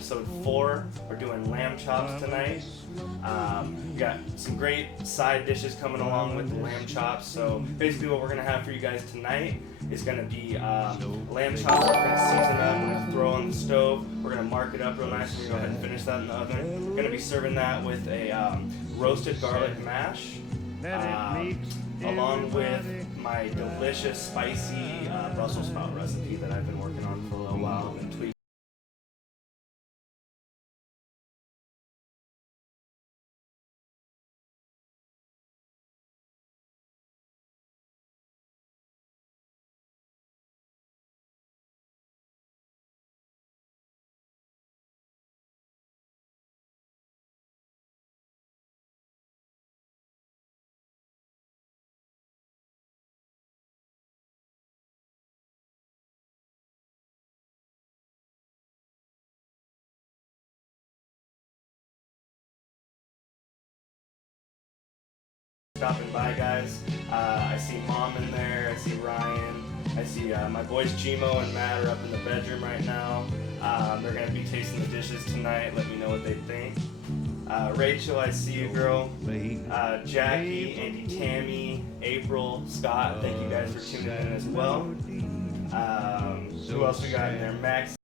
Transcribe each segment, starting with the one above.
episode 4. We're doing lamb chops tonight. We got some great side dishes coming along with the lamb chops. So basically what we're going to have for you guys tonight is going to be lamb chops. We're going to season up, we're going to throw on the stove, we're going to mark it up real nice, and we're going to go ahead and finish that in the oven. We're going to be serving that with a roasted garlic mash, along with my delicious spicy Brussels sprout recipe that I've been working on for a little while and tweaking. Stopping by, guys. I see Mom in there, I see Ryan, I see my boys Gmo and Matt are up in the bedroom right now. They're going to be tasting the dishes tonight. Let me know what they think. Rachel, I see you, girl. Jackie, Andy, Tammy, April, Scott, thank you guys for tuning in as well. Who else we got in there? Max.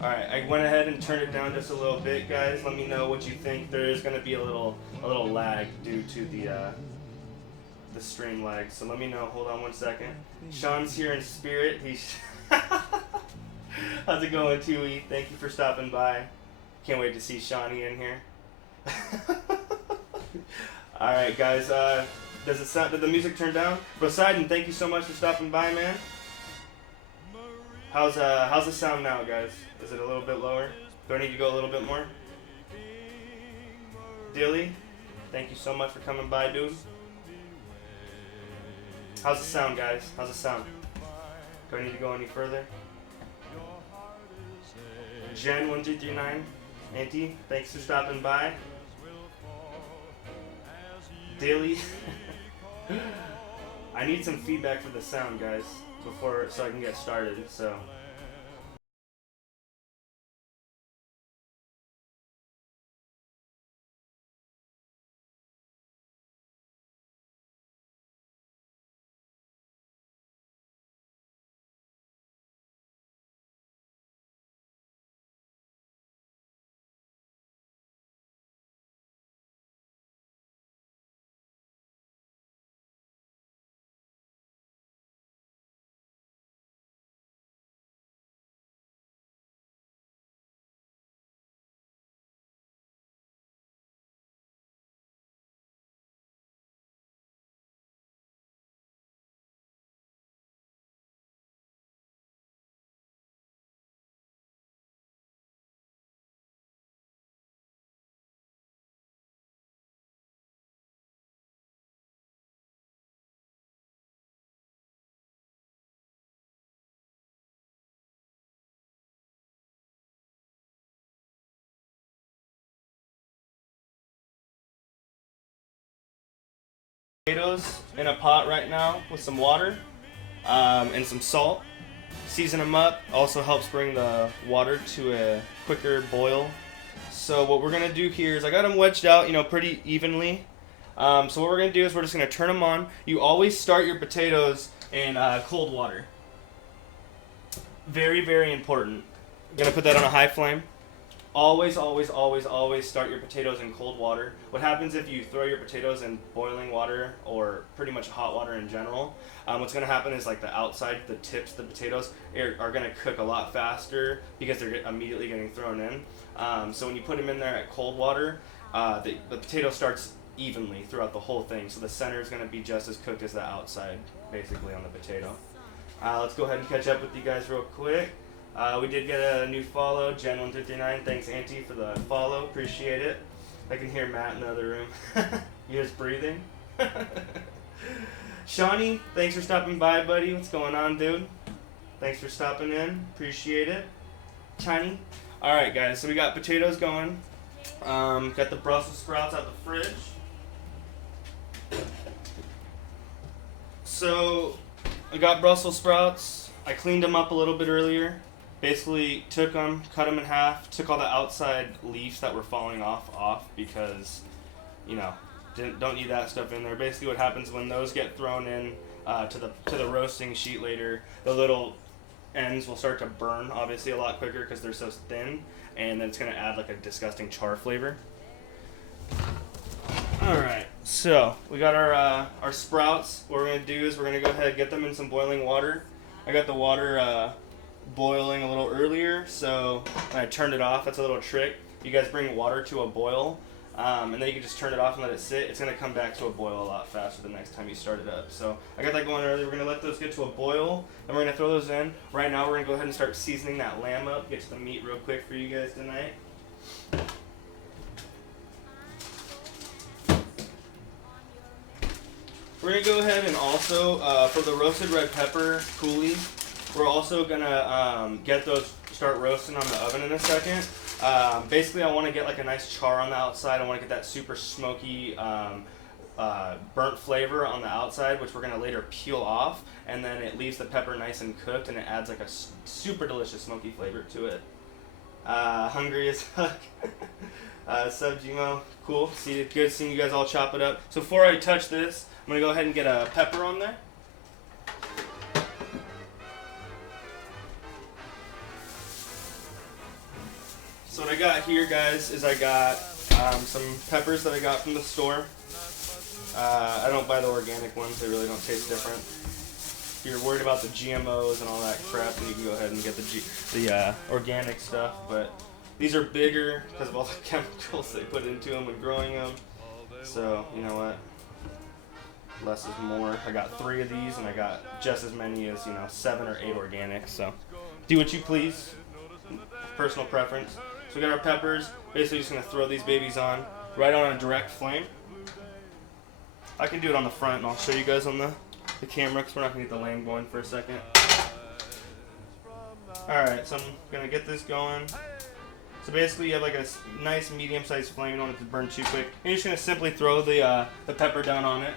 Alright, I went ahead and turned it down just a little bit, guys. Let me know what you think. There is going to be a little lag due to the stream lag. So let me know. Hold on one second. Sean's here in spirit. He's how's it going, Tui? Thank you for stopping by. Can't wait to see Shawnee in here. Alright, guys. Does it sound? Did the music turn down? Poseidon, thank you so much for stopping by, man. How's the sound now, guys? Is it a little bit lower? Do I need to go a little bit more? Dilly, thank you so much for coming by, dude. How's the sound, guys? How's the sound? Do I need to go any further? Jen1239, Auntie, thanks for stopping by. Dilly, I need some feedback for the sound, guys, so I can get started. So. Potatoes in a pot right now with some water and some salt. Season them up. Also helps bring the water to a quicker boil. So what we're gonna do here is I got them wedged out, pretty evenly. So what we're gonna do is we're just gonna turn them on. You always start your potatoes in cold water. Very, very important. I'm gonna put that on a high flame. Always, always, always, always start your potatoes in cold water. What happens if you throw your potatoes in boiling water or pretty much hot water in general? What's going to happen is like the outside, the tips of the potatoes are going to cook a lot faster because they're immediately getting thrown in. So when you put them in there at cold water, the potato starts evenly throughout the whole thing. So the center is going to be just as cooked as the outside, basically, on the potato. Let's go ahead and catch up with you guys real quick. We did get a new follow, Jen1339. Thanks, Auntie, for the follow. Appreciate it. I can hear Matt in the other room. You just breathing? Shawnee, thanks for stopping by, buddy. What's going on, dude? Thanks for stopping in. Appreciate it. Tiny. All right, guys. So we got potatoes going. Got the Brussels sprouts out the fridge. So I got Brussels sprouts. I cleaned them up a little bit earlier. Basically took them, cut them in half, took all the outside leaves that were falling off because, you know, don't need that stuff in there. Basically what happens when those get thrown in to the roasting sheet later, the little ends will start to burn obviously a lot quicker because they're so thin, and then it's going to add like a disgusting char flavor. Alright, so we got our sprouts. What we're going to do is we're going to go ahead and get them in some boiling water. I got the water boiling a little earlier, so when I turned it off, that's a little trick. You guys bring water to a boil, and then you can just turn it off and let it sit. It's going to come back to a boil a lot faster the next time you start it up. So I got that going early. We're going to let those get to a boil, and we're going to throw those in. Right now we're going to go ahead and start seasoning that lamb up, get to the meat real quick for you guys tonight. We're going to go ahead and also, for the roasted red pepper coulis, we're also going to get those, start roasting on the oven in a second. Basically, I want to get like a nice char on the outside. I want to get that super smoky, burnt flavor on the outside, which we're going to later peel off. And then it leaves the pepper nice and cooked, and it adds like a super delicious smoky flavor to it. Hungry as fuck. Sub Gmo. Cool. Good seeing you guys all chop it up. So before I touch this, I'm going to go ahead and get a pepper on there. So what I got here, guys, is I got some peppers that I got from the store. I don't buy the organic ones. They really don't taste different. If you're worried about the GMOs and all that crap, then you can go ahead and get the organic stuff. But these are bigger because of all the chemicals they put into them when growing them. So, you know what? Less is more. I got 3 of these, and I got just as many as, 7 or 8 organic. So do what you please. Personal preference. So we got our peppers. Basically just going to throw these babies on right on a direct flame. I can do it on the front, and I'll show you guys on the camera because we're not going to get the lamb going for a second. Alright, so I'm going to get this going. So basically you have like a nice medium-sized flame. You don't want it to burn too quick. And you're just going to simply throw the pepper down on it.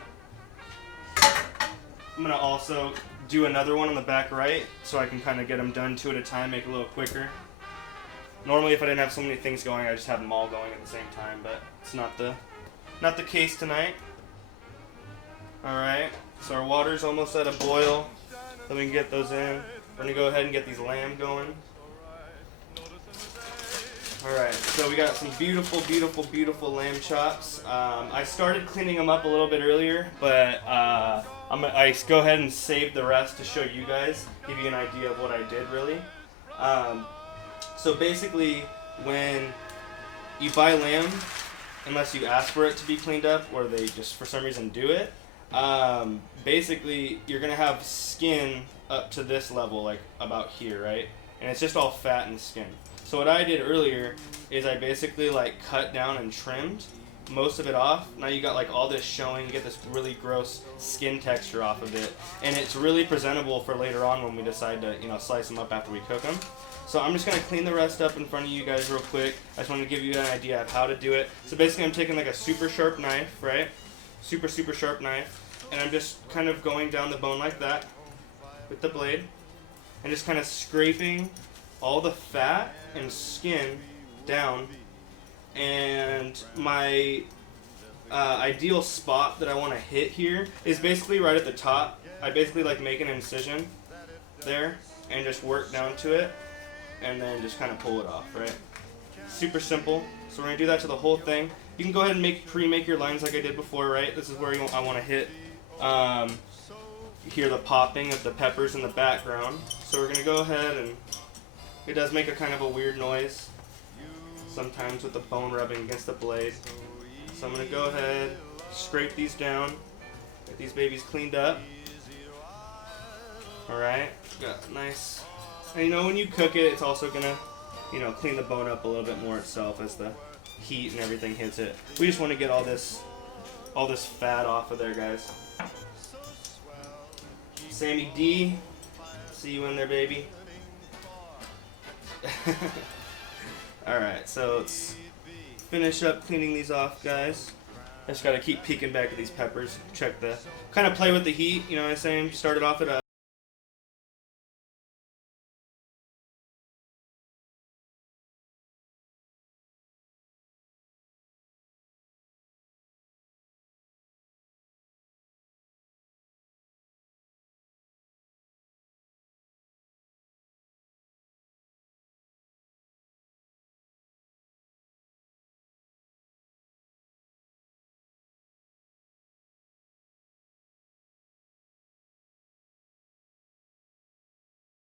I'm going to also do another one on the back right so I can kind of get them done 2 at a time, make it a little quicker. Normally if I didn't have so many things going, I just have them all going at the same time, but it's not the case tonight. Alright, so our water's almost at a boil. Then we can get those in. We're going to go ahead and get these lamb going. Alright, so we got some beautiful, beautiful, beautiful lamb chops. I started cleaning them up a little bit earlier, but I go ahead and save the rest to show you guys, give you an idea of what I did really. So basically, when you buy lamb, unless you ask for it to be cleaned up or they just for some reason do it, basically you're going to have skin up to this level, like about here, right? And it's just all fat and skin. So what I did earlier is I basically like cut down and trimmed most of it off. Now you got like all this showing, you get this really gross skin texture off of it. And it's really presentable for later on when we decide to, slice them up after we cook them. So I'm just going to clean the rest up in front of you guys real quick. I just want to give you an idea of how to do it. So basically I'm taking like a super sharp knife, right? Super, super sharp knife. And I'm just kind of going down the bone like that with the blade. And just kind of scraping all the fat and skin down. And my ideal spot that I want to hit here is basically right at the top. I basically like make an incision there and just work down to it. And then just kind of pull it off, right? Super simple. So we're gonna do that to the whole thing. You can go ahead and pre-make your lines like I did before, right? This is where I want to hit. You hear the popping of the peppers in the background. So we're gonna go ahead, and it does make a kind of a weird noise sometimes with the bone rubbing against the blade. So I'm gonna go ahead, scrape these down, get these babies cleaned up. Alright, got nice. And you know, when you cook it, it's also gonna, you know, clean the bone up a little bit more itself as the heat and everything hits it. We just want to get all this fat off of there, guys. Sammy D, see you in there, baby. Alright, so let's finish up cleaning these off, guys. I just gotta keep peeking back at these peppers, check the, kind of play with the heat, you know what I'm saying? Start it off at a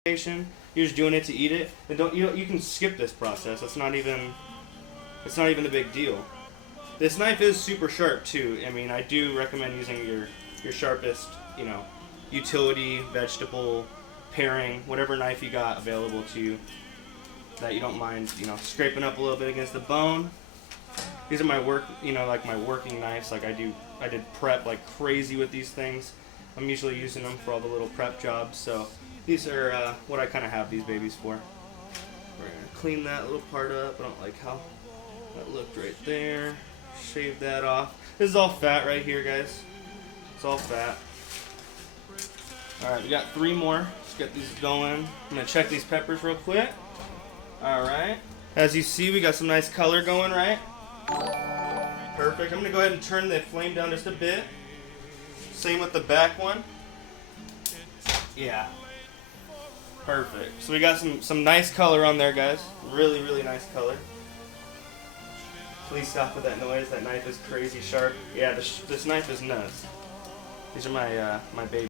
you're just doing it to eat it, then you can skip this process. It's not even a big deal. This knife is super sharp too. I mean, I do recommend using your sharpest, you know, utility, vegetable, paring, whatever knife you got available to you that you don't mind, you know, scraping up a little bit against the bone. These are my like my working knives. Like I did prep like crazy with these things. I'm usually using them for all the little prep jobs, so these are what I kind of have these babies for. We're going to clean that little part up. I don't like how that looked right there. Shave that off. This is all fat right here, guys. It's all fat. Alright, we got 3 more. Let's get these going. I'm going to check these peppers real quick. Alright. As you see, we got some nice color going, right? Perfect. I'm going to go ahead and turn the flame down just a bit. Same with the back one. Yeah. Perfect. So we got some nice color on there, guys. Really, really nice color. Please stop with that noise. That knife is crazy sharp. Yeah, this knife is nuts. These are my baby.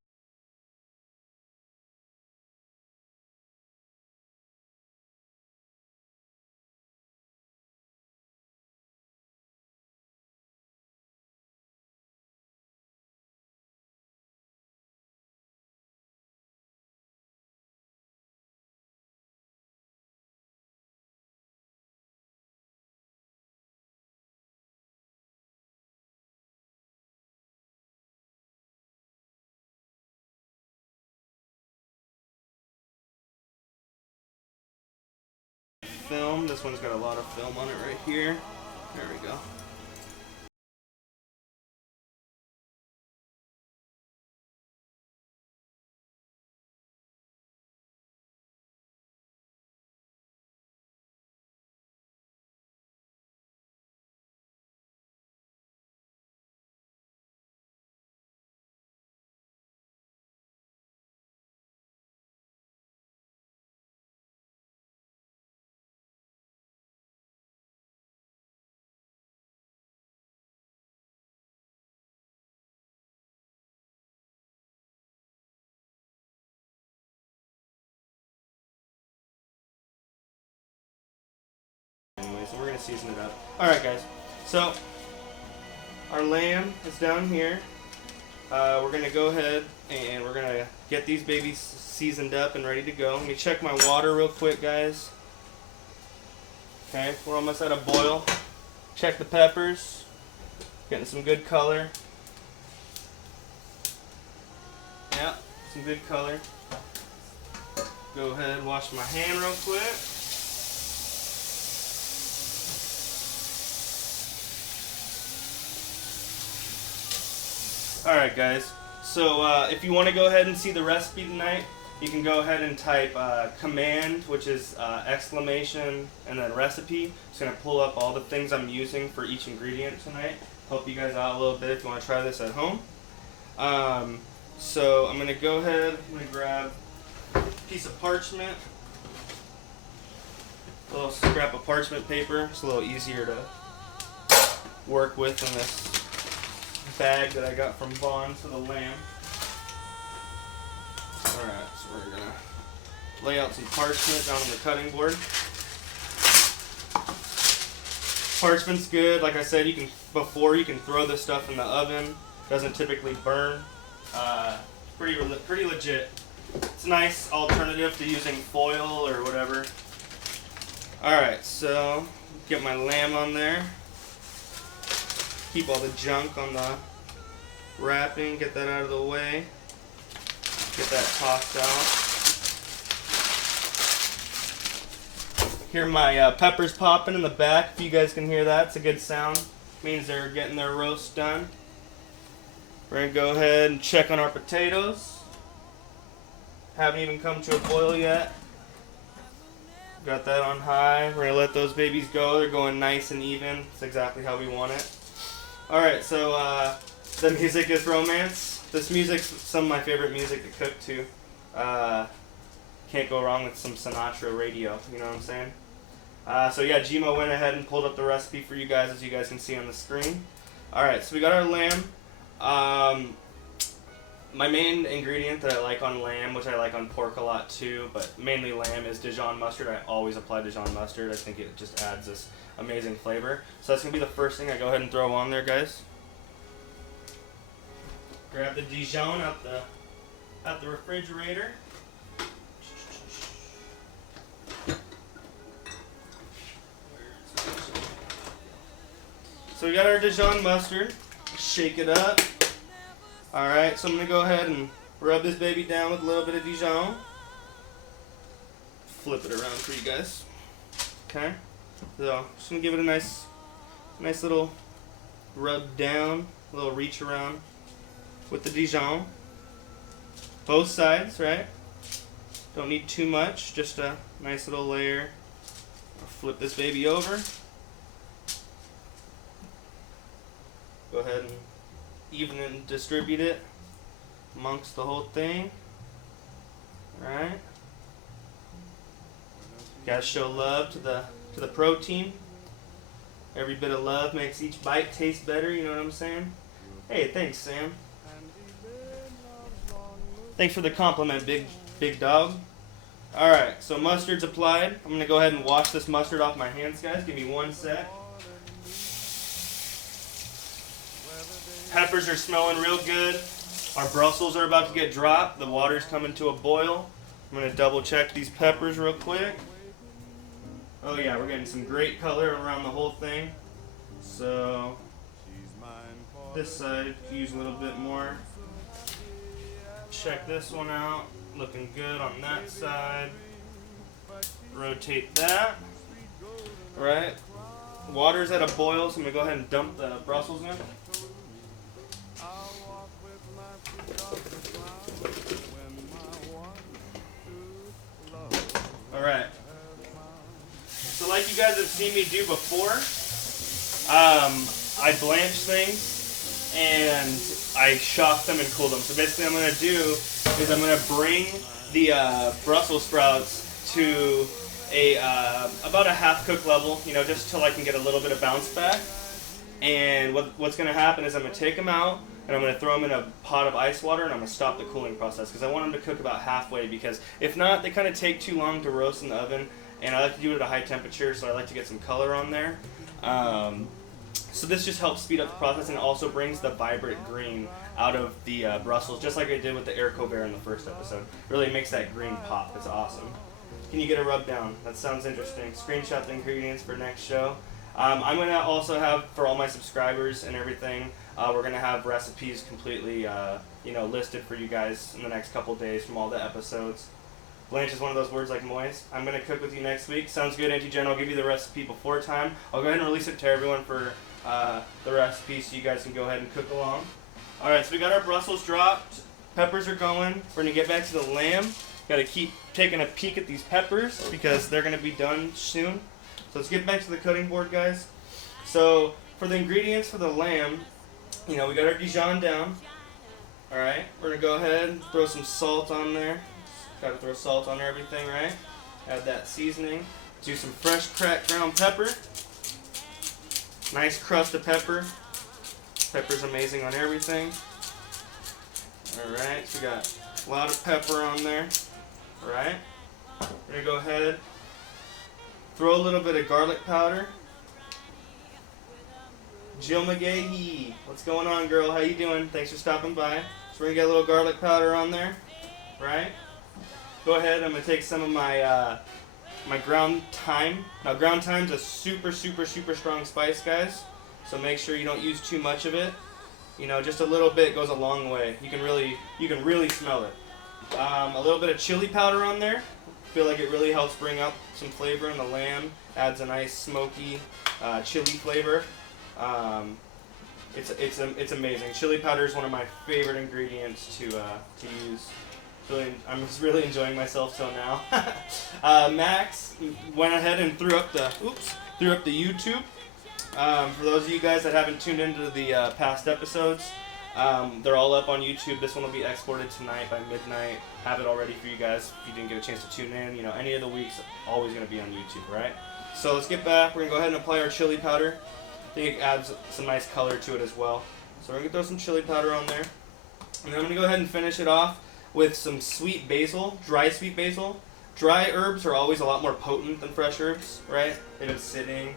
Film. This one's got a lot of film on it right here. There we go. Anyway, so we're gonna season it up. Alright, guys. So our lamb is down here. We're gonna go ahead and we're gonna get these babies seasoned up and ready to go. Let me check my water real quick, guys. Okay, we're almost at a boil. Check the peppers. Getting some good color. Yeah, some good color. Go ahead and wash my hand real quick. Alright, guys, so if you want to go ahead and see the recipe tonight, you can go ahead and type command, which is exclamation, and then recipe. It's going to pull up all the things I'm using for each ingredient tonight. Help you guys out a little bit if you want to try this at home. So I'm going to go ahead, I'm going to grab a piece of parchment. A little scrap of parchment paper. It's a little easier to work with in this bag that I got from Vaughn for the lamb. Alright, so we're going to lay out some parchment down on the cutting board. Parchment's good. Like I said, you can throw this stuff in the oven. Doesn't typically burn. Pretty legit. It's a nice alternative to using foil or whatever. Alright, so get my lamb on there. Keep all the junk on the wrapping, get that out of the way. Get that tossed out. Hear my peppers popping in the back. If you guys can hear that, it's a good sound. Means they're getting their roast done. We're going to go ahead and check on our potatoes. Haven't even come to a boil yet. Got that on high. We're going to let those babies go. They're going nice and even. It's exactly how we want it. Alright, so the music is romance. This music's some of my favorite music to cook to. Can't go wrong with some Sinatra radio, you know what I'm saying? So yeah, Gmo went ahead and pulled up the recipe for you guys, as you guys can see on the screen. Alright, so we got our lamb. My main ingredient that I like on lamb, which I like on pork a lot too, but mainly lamb, is Dijon mustard. I always apply Dijon mustard. I think it just adds this amazing flavor. So that's going to be the first thing I go ahead and throw on there, guys. Grab the Dijon out the refrigerator. So we got our Dijon mustard. Shake it up. Alright, so I'm going to go ahead and rub this baby down with a little bit of Dijon. Flip it around for you guys. Okay. So, just going to give it a nice little rub down, a little reach around with the Dijon. Both sides, right? Don't need too much, just a nice little layer. I'll flip this baby over. Go ahead and even and distribute it amongst the whole thing. Alright. Gotta show love to the protein. Every bit of love makes each bite taste better, you know what I'm saying? Hey, thanks, Sam. Thanks for the compliment, big dog. Alright, so mustard's applied. I'm gonna go ahead and wash this mustard off my hands, guys. Give me 1 sec. Peppers are smelling real good. Our Brussels are about to get dropped. The water's coming to a boil. I'm going to double check these peppers real quick. Oh yeah, we're getting some great color around the whole thing. So, this side, use a little bit more. Check this one out. Looking good on that side. Rotate that. Alright. Water's at a boil, so I'm going to go ahead and dump the Brussels in. Alright. So like you guys have seen me do before, I blanch things and I shock them and cool them. So basically what I'm going to do is I'm going to bring the Brussels sprouts to about a half cook level, you know, just till I can get a little bit of bounce back. And what's going to happen is I'm going to take them out and I'm going to throw them in a pot of ice water and I'm going to stop the cooling process because I want them to cook about halfway, because if not, they kind of take too long to roast in the oven, and I like to do it at a high temperature, so I like to get some color on there. So this just helps speed up the process, and it also brings the vibrant green out of the Brussels, just like I did with the Haricot Vert in the first episode. Really makes that green pop. It's awesome. Can you get a rub down? That sounds interesting. Screenshot the ingredients for next show. I'm going to also have, for all my subscribers and everything, we're going to have recipes completely listed for you guys in the next couple days from all the episodes. Blanch is one of those words like moist. I'm going to cook with you next week. Sounds good, Auntie Jen. I'll give you the recipe before time. I'll go ahead and release it to everyone for the recipe so you guys can go ahead and cook along. Alright, so we got our Brussels dropped. Peppers are going. We're going to get back to the lamb. Got to keep taking a peek at these peppers because they're going to be done soon. So let's get back to the cutting board, guys. So for the ingredients for the lamb, we got our Dijon down. Alright, we're going to go ahead and throw some salt on there. Got to throw salt on everything, right? Add that seasoning. do some fresh cracked ground pepper. Nice crust of pepper. Pepper's amazing on everything. Alright, so we got a lot of pepper on there. Alright. We're going to go ahead, throw a little bit of garlic powder. Jill McGahee, what's going on, girl? How you doing? Thanks for stopping by. So we're going to get a little garlic powder on there. Right? Go ahead, I'm going to take some of my my ground thyme. Now ground thyme's a super strong spice, guys. So make sure you don't use too much of it. You know, just a little bit goes a long way. You can really smell it. A little bit of chili powder on there. Feel like it really helps bring up some flavor in the lamb. Adds a nice smoky chili flavor. It's amazing. Chili powder is one of my favorite ingredients to use. I'm just really enjoying myself till now. Max went ahead and threw up the YouTube. For those of you guys that haven't tuned into the past episodes, they're all up on YouTube. This one will be exported tonight by midnight. Have it all ready for you guys if you didn't get a chance to tune in. You know, any of the weeks, always going to be on YouTube, right? So let's get back. We're going to go ahead and apply our chili powder. I think it adds some nice color to it as well. So we're going to throw some chili powder on there. And then I'm going to go ahead and finish it off with some sweet basil, dry sweet basil. Dry herbs are always a lot more potent than fresh herbs, right? They've been sitting.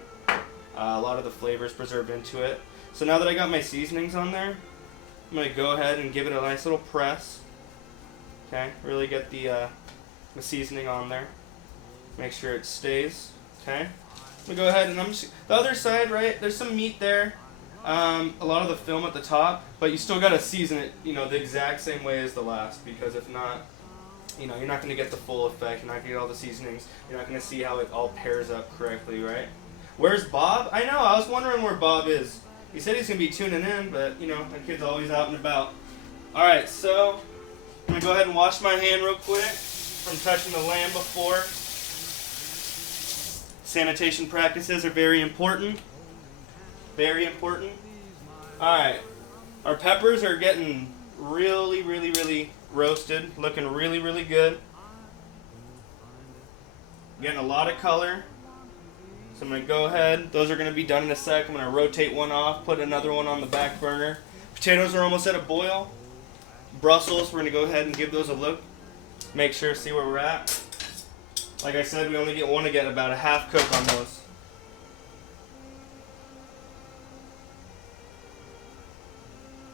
A lot of the flavors preserved into it. So now that I got my seasonings on there, I'm going to go ahead and give it a nice little press. Okay, really get the seasoning on there. Make sure it stays. Okay, I'm going to go ahead and the other side, right, there's some meat there. A lot of the film at the top, but you still got to season it, you know, the exact same way as the last, because if not, you know, you're not going to get the full effect. You're not going to get all the seasonings. You're not going to see how it all pairs up correctly, right? Where's Bob? I know, I was wondering where Bob is. He said he's going to be tuning in, but, you know, my kid's always out and about. Alright, so I'm going to go ahead and wash my hand real quick from touching the lamb before. Sanitation practices are very important. Very important. Alright, our peppers are getting really roasted. Looking really good. Getting a lot of color. So I'm going to go ahead. Those are going to be done in a sec. I'm going to rotate one off, put another one on the back burner. Potatoes are almost at a boil. Brussels, we're going to go ahead and give those a look. Make sure, see where we're at. Like I said, we only want to get about a half cook on those.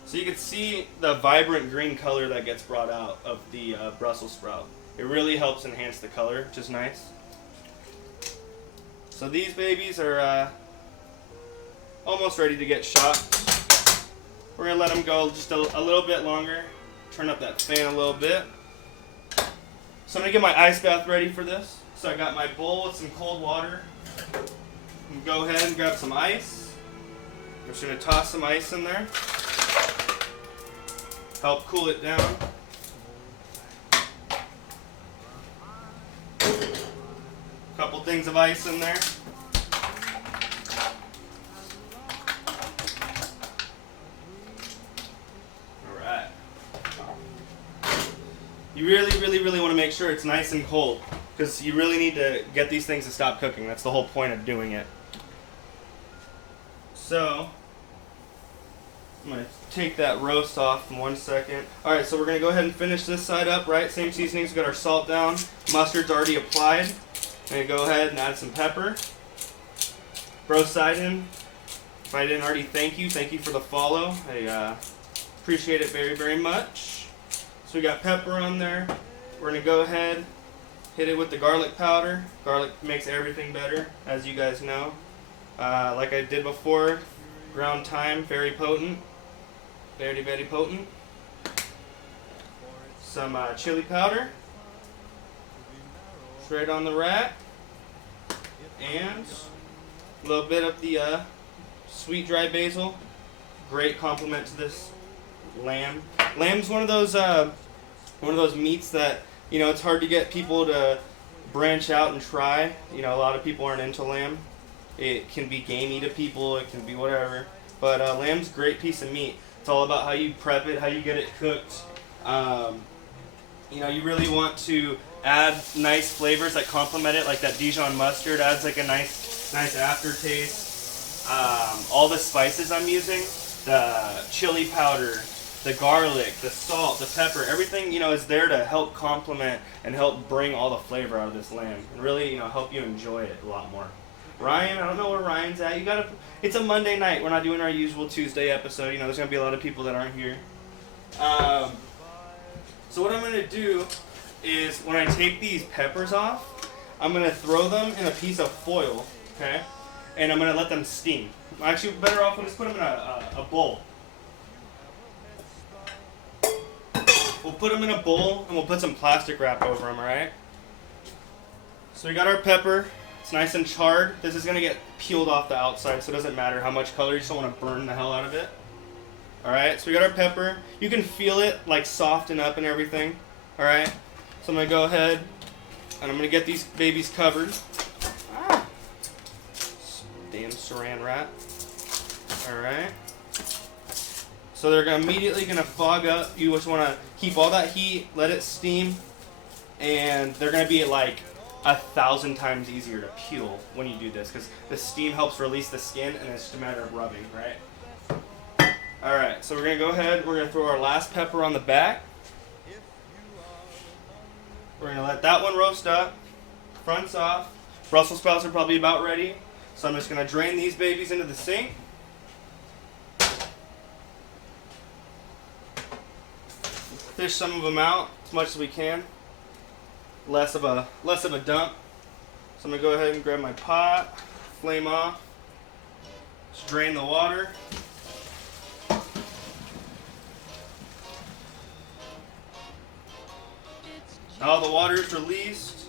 So you can see the vibrant green color that gets brought out of the Brussels sprout. It really helps enhance the color, which is nice. So these babies are almost ready to get shot. We're going to let them go just a little bit longer. Turn up that fan a little bit. So I'm going to get my ice bath ready for this. So I got my bowl with some cold water. Go ahead and grab some ice. I'm just going to toss some ice in there. Help cool it down. Couple things of ice in there. Alright. You really want to make sure it's nice and cold, because you really need to get these things to stop cooking. That's the whole point of doing it. So I'm going to take that roast off in 1 second. Alright, so we're going to go ahead and finish this side up, right? Same seasonings, we got our salt down. Mustard's already applied. I'm going to go ahead and add some pepper. Bro Sidon, if I didn't already thank you for the follow. I appreciate it very much. So we got pepper on there. We're going to go ahead, hit it with the garlic powder. Garlic makes everything better, as you guys know. Like I did before, ground thyme, very potent. Very potent. Some chili powder. Straight on the rack. And a little bit of the sweet dry basil. Great complement to this lamb. Lamb's one of those meats that, you know, it's hard to get people to branch out and try. You know, a lot of people aren't into lamb. It can be gamey to people, it can be whatever. But lamb's a great piece of meat. It's all about how you prep it, how you get it cooked. You know, you really want to add nice flavors that complement it, like that Dijon mustard adds like a nice aftertaste. All the spices I'm using, the chili powder, the garlic, the salt, the pepper, everything, you know, is there to help complement and help bring all the flavor out of this lamb and really, you know, help you enjoy it a lot more. Ryan, I don't know where Ryan's at. It's a Monday night. We're not doing our usual Tuesday episode. You know, there's going to be a lot of people that aren't here. So what I'm going to do is when I take these peppers off, I'm going to throw them in a piece of foil, okay? And I'm going to let them steam. Actually, better off, we'll just put them in a bowl. We'll put them in a bowl and we'll put some plastic wrap over them, alright? So we got our pepper. It's nice and charred. This is going to get peeled off the outside, so it doesn't matter how much color. You just don't want to burn the hell out of it. Alright, so we got our pepper. You can feel it like soften up and everything. Alright, so I'm going to go ahead and I'm going to get these babies covered. Damn saran wrap. Alright. So they're immediately going to fog up. You just want to keep all that heat, let it steam, and they're going to be like 1,000 times easier to peel when you do this because the steam helps release the skin and it's just a matter of rubbing, right? Alright, so we're going to go ahead, we're going to throw our last pepper on the back. We're going to let that one roast up. Front's off. Brussels sprouts are probably about ready. So I'm just going to drain these babies into the sink. Fish some of them out as much as we can. Less of a dump. So I'm going to go ahead and grab my pot, flame off, just drain the water. All the water is released.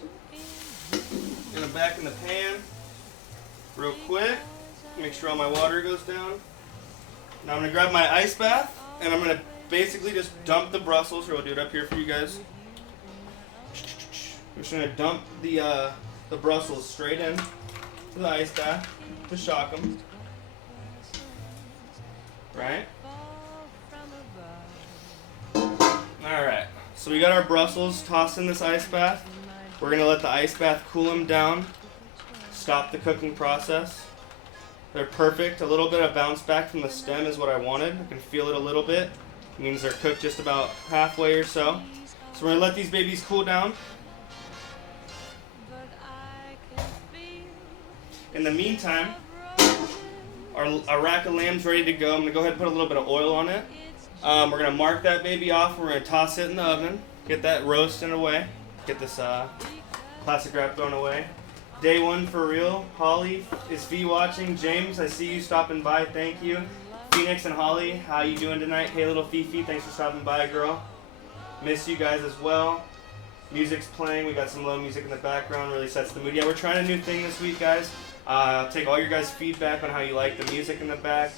Get them back in the pan real quick. Make sure all my water goes down. Now I'm going to grab my ice bath and I'm going to basically just dump the Brussels. Here, I'll do it up here for you guys. I'm just going to dump the Brussels straight in to the ice bath to shock them. Right? Alright, so we got our Brussels tossed in this ice bath. We're going to let the ice bath cool them down. Stop the cooking process. They're perfect. A little bit of bounce back from the stem is what I wanted. I can feel it a little bit. It means they're cooked just about halfway or so. So we're going to let these babies cool down. In the meantime, our rack of lamb's ready to go. I'm going to go ahead and put a little bit of oil on it. We're going to mark that baby off. We're going to toss it in the oven. Get that roasting away. Get this plastic wrap thrown away. Day one for real. Holly is V watching. James, I see you stopping by. Thank you. Phoenix and Holly, how you doing tonight? Hey, little Fifi, thanks for stopping by, girl. Miss you guys as well. Music's playing. We got some low music in the background. Really sets the mood. Yeah, we're trying a new thing this week, guys. Take all your guys' feedback on how you like the music in the back.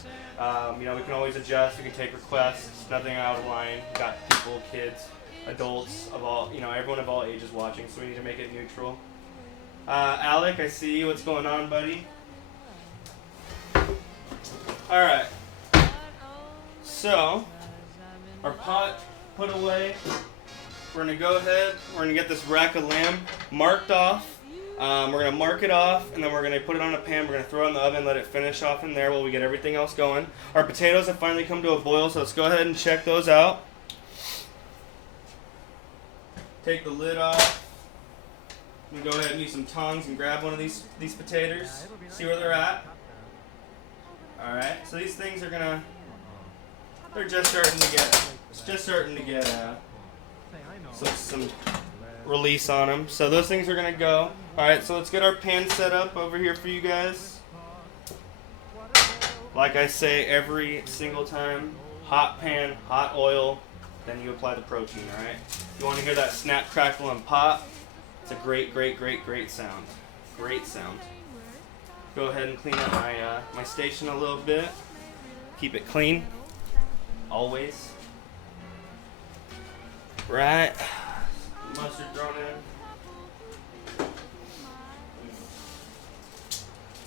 You know, we can always adjust. We can take requests. Nothing out of line. Got people, kids, adults of all, you know, everyone of all ages watching. So we need to make it neutral. Alec, I see you. What's going on, buddy? All right. So, our pot put away. We're going to go ahead. We're going to get this rack of lamb marked off. We're going to mark it off, and then we're going to put it on a pan. We're going to throw it in the oven, let it finish off in there while we get everything else going. Our potatoes have finally come to a boil, so let's go ahead and check those out. Take the lid off. I'm going to go ahead and use some tongs and grab one of these potatoes. See where they're at. Alright, so these things are gonna, they're just starting to get some release on them. So those things are gonna go. Alright, so let's get our pan set up over here for you guys. Like I say every single time, hot pan, hot oil, then you apply the protein, alright? You want to hear that snap, crackle, and pop? It's a great, great, great, great sound. Great sound. Go ahead and clean up my station a little bit. Keep it clean. Always. Right. Mustard thrown in.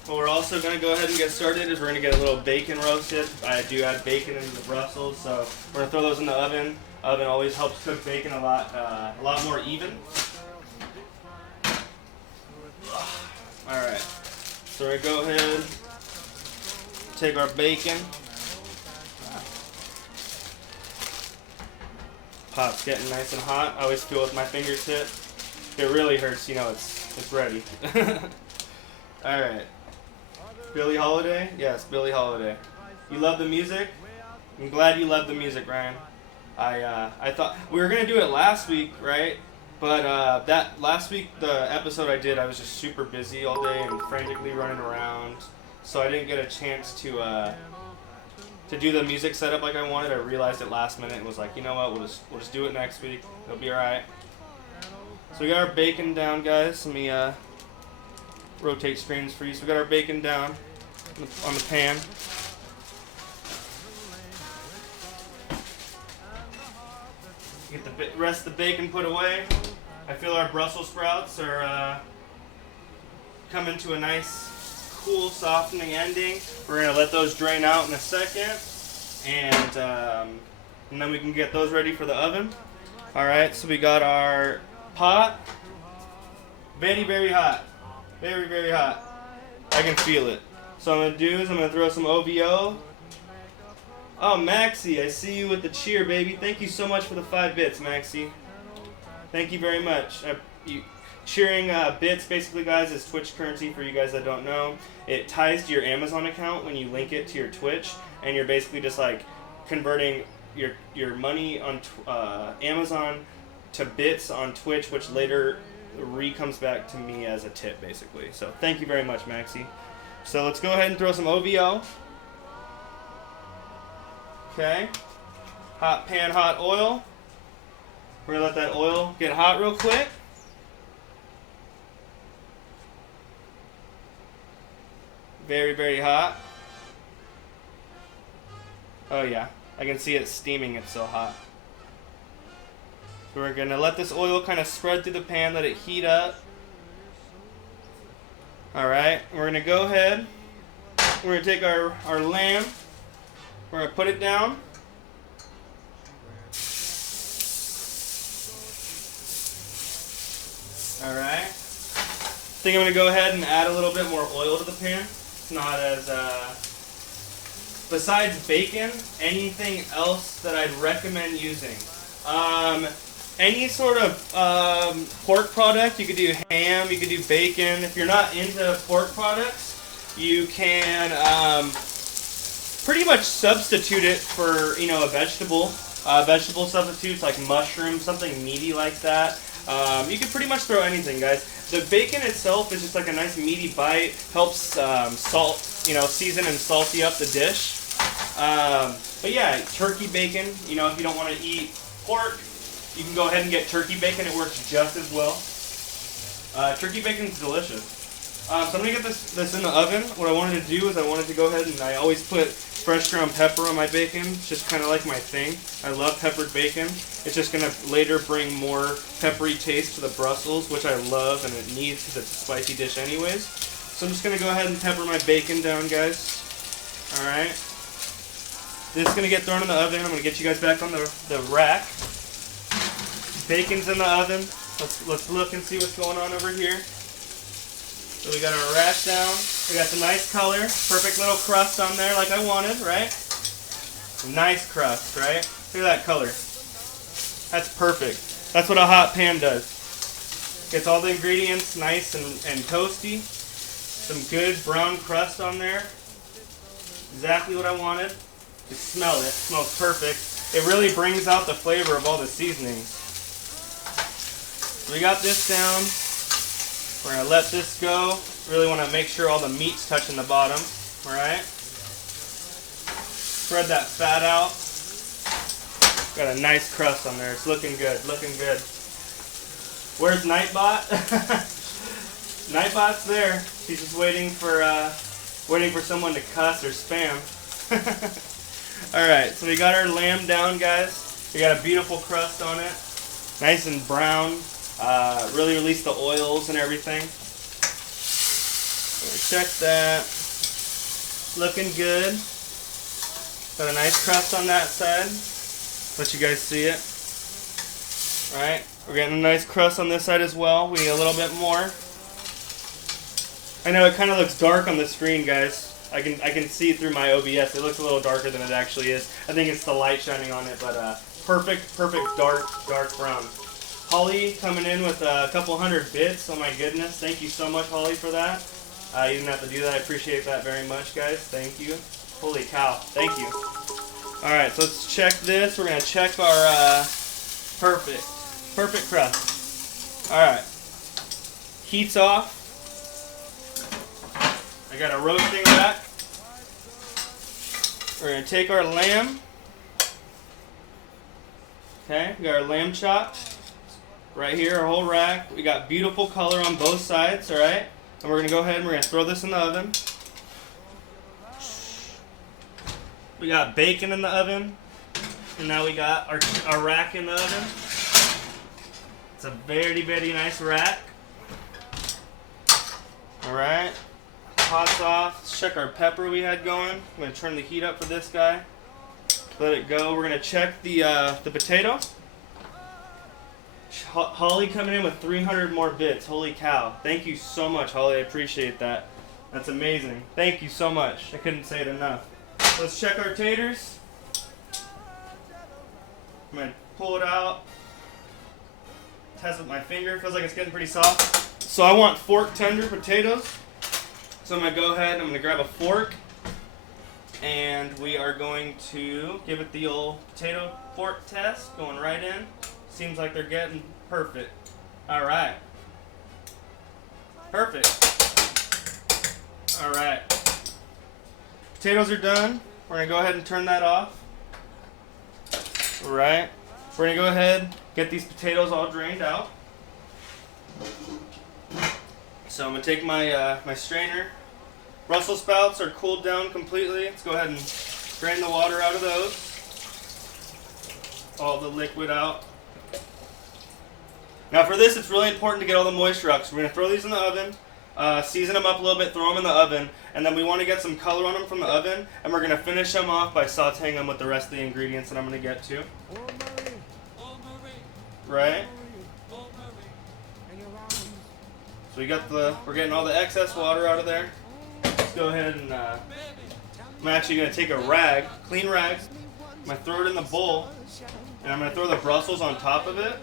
What we're also going to go ahead and get started is we're going to get a little bacon roasted. I do add bacon into the Brussels, so we're going to throw those in the oven. Oven always helps cook bacon a lot more even. So we're gonna go ahead, take our bacon. Pot's getting nice and hot. I always feel with my fingertip. If it really hurts, you know it's ready. Alright. Billie Holiday? Yes, Billie Holiday. You love the music? I'm glad you love the music, Ryan. I thought we were gonna do it last week, right? But that last week, the episode I did, I was just super busy all day and frantically running around, so I didn't get a chance to do the music setup like I wanted. I realized it last minute and was like, you know what, we'll just do it next week. It'll be alright. So we got our bacon down, guys. Let me rotate screens for you. So we got our bacon down on the pan. Get the rest of the bacon put away. I feel our Brussels sprouts are coming to a nice, cool, softening ending. We're gonna let those drain out in a second, and then we can get those ready for the oven. All right, so we got our pot. Very, very hot. Very, very hot. I can feel it. So what I'm gonna do is I'm gonna throw some OVO. Oh, Maxie, I see you with the cheer, baby. Thank you so much for the 5 bits, Maxie. Thank you very much. Cheering bits, basically, guys, is Twitch currency for you guys that don't know. It ties to your Amazon account when you link it to your Twitch, and you're basically just like converting your money on Amazon to bits on Twitch, which later comes back to me as a tip, basically. So thank you very much, Maxie. So let's go ahead and throw some OVO. Okay. Hot pan, hot oil. We're gonna let that oil get hot real quick. Very, very hot. Oh yeah, I can see it steaming, it's so hot. So we're gonna let this oil kind of spread through the pan, let it heat up. Alright, we're gonna go ahead. We're gonna take our lamb. We're gonna put it down. Alright. I think I'm gonna go ahead and add a little bit more oil to the pan. It's not as, besides bacon, anything else that I'd recommend using? Any sort of pork product. You could do ham, you could do bacon. If you're not into pork products, you can pretty much substitute it for, you know, a vegetable. Vegetable substitutes like mushrooms, something meaty like that. You can pretty much throw anything, guys. The bacon itself is just like a nice meaty bite. Helps salt, you know, season and salty up the dish. But yeah, turkey bacon. You know, if you don't want to eat pork, you can go ahead and get turkey bacon. It works just as well. Turkey bacon's delicious. So I'm gonna get this in the oven. What I wanted to do is I wanted to go ahead and I always put fresh ground pepper on my bacon. It's just kind of like my thing. I love peppered bacon. It's just gonna later bring more peppery taste to the Brussels, which I love and it needs because it's a spicy dish anyways. So I'm just gonna go ahead and pepper my bacon down, guys. All right. This is gonna get thrown in the oven. I'm gonna get you guys back on the rack. Bacon's in the oven. Let's look and see what's going on over here. So we got our rack down. We got the nice color, perfect little crust on there like I wanted, right? Nice crust, right? Look at that color. That's perfect. That's what a hot pan does. Gets all the ingredients nice and toasty. Some good brown crust on there. Exactly what I wanted. You smell it. It smells perfect. It really brings out the flavor of all the seasonings. So we got this down. We're going to let this go. Really want to make sure all the meat's touching the bottom. Alright? Spread that fat out. Got a nice crust on there. It's looking good. Looking good. Where's Nightbot? Nightbot's there. She's just waiting for someone to cuss or spam. Alright, so we got our lamb down, guys. We got a beautiful crust on it. Nice and brown. Really release the oils and everything. So check that. Looking good. Got a nice crust on that side. Let you guys see it. Alright, we're getting a nice crust on this side as well. We need a little bit more. I know it kind of looks dark on the screen, guys. I can see through my OBS. It looks a little darker than it actually is. I think it's the light shining on it, but perfect dark brown. Holly coming in with a couple hundred bits. Oh my goodness! Thank you so much, Holly, for that. You didn't have to do that. I appreciate that very much, guys. Thank you. Holy cow! Thank you. All right, so let's check this. We're gonna check our perfect crust. All right, heat's off. I got a roasting rack. We're going to take our lamb. Okay, we got our lamb chops right here, our whole rack. We got beautiful color on both sides, all right? And we're going to go ahead and we're going to throw this in the oven. We got bacon in the oven. And now we got our rack in the oven. It's a very nice rack. All right. Hot's off. Let's check our pepper we had going. I'm going to turn the heat up for this guy. Let it go. We're going to check the potato. Holly coming in with 300 more bits. Holy cow. Thank you so much, Holly. I appreciate that. That's amazing. Thank you so much. I couldn't say it enough. Let's check our taters. I'm going to pull it out. Test with my finger. Feels like it's getting pretty soft. So I want fork tender potatoes. So I'm going to go ahead and I'm going to grab a fork and we are going to give it the old potato fork test, going right in. Seems like they're getting perfect. All right. Perfect. All right. Potatoes are done. We're going to go ahead and turn that off. All right. We're going to go ahead get these potatoes all drained out. So I'm going to take my my strainer. Brussels sprouts are cooled down completely. Let's go ahead and drain the water out of those. All the liquid out. Now for this, it's really important to get all the moisture out. So we're going to throw these in the oven, season them up a little bit, throw them in the oven, and then we want to get some color on them from the oven, and we're going to finish them off by sauteing them with the rest of the ingredients that I'm going to get to. Right? So we're getting all the excess water out of there. Let's go ahead and I'm actually going to take a rag, clean rag, I'm going to throw it in the bowl, and I'm going to throw the Brussels on top of it.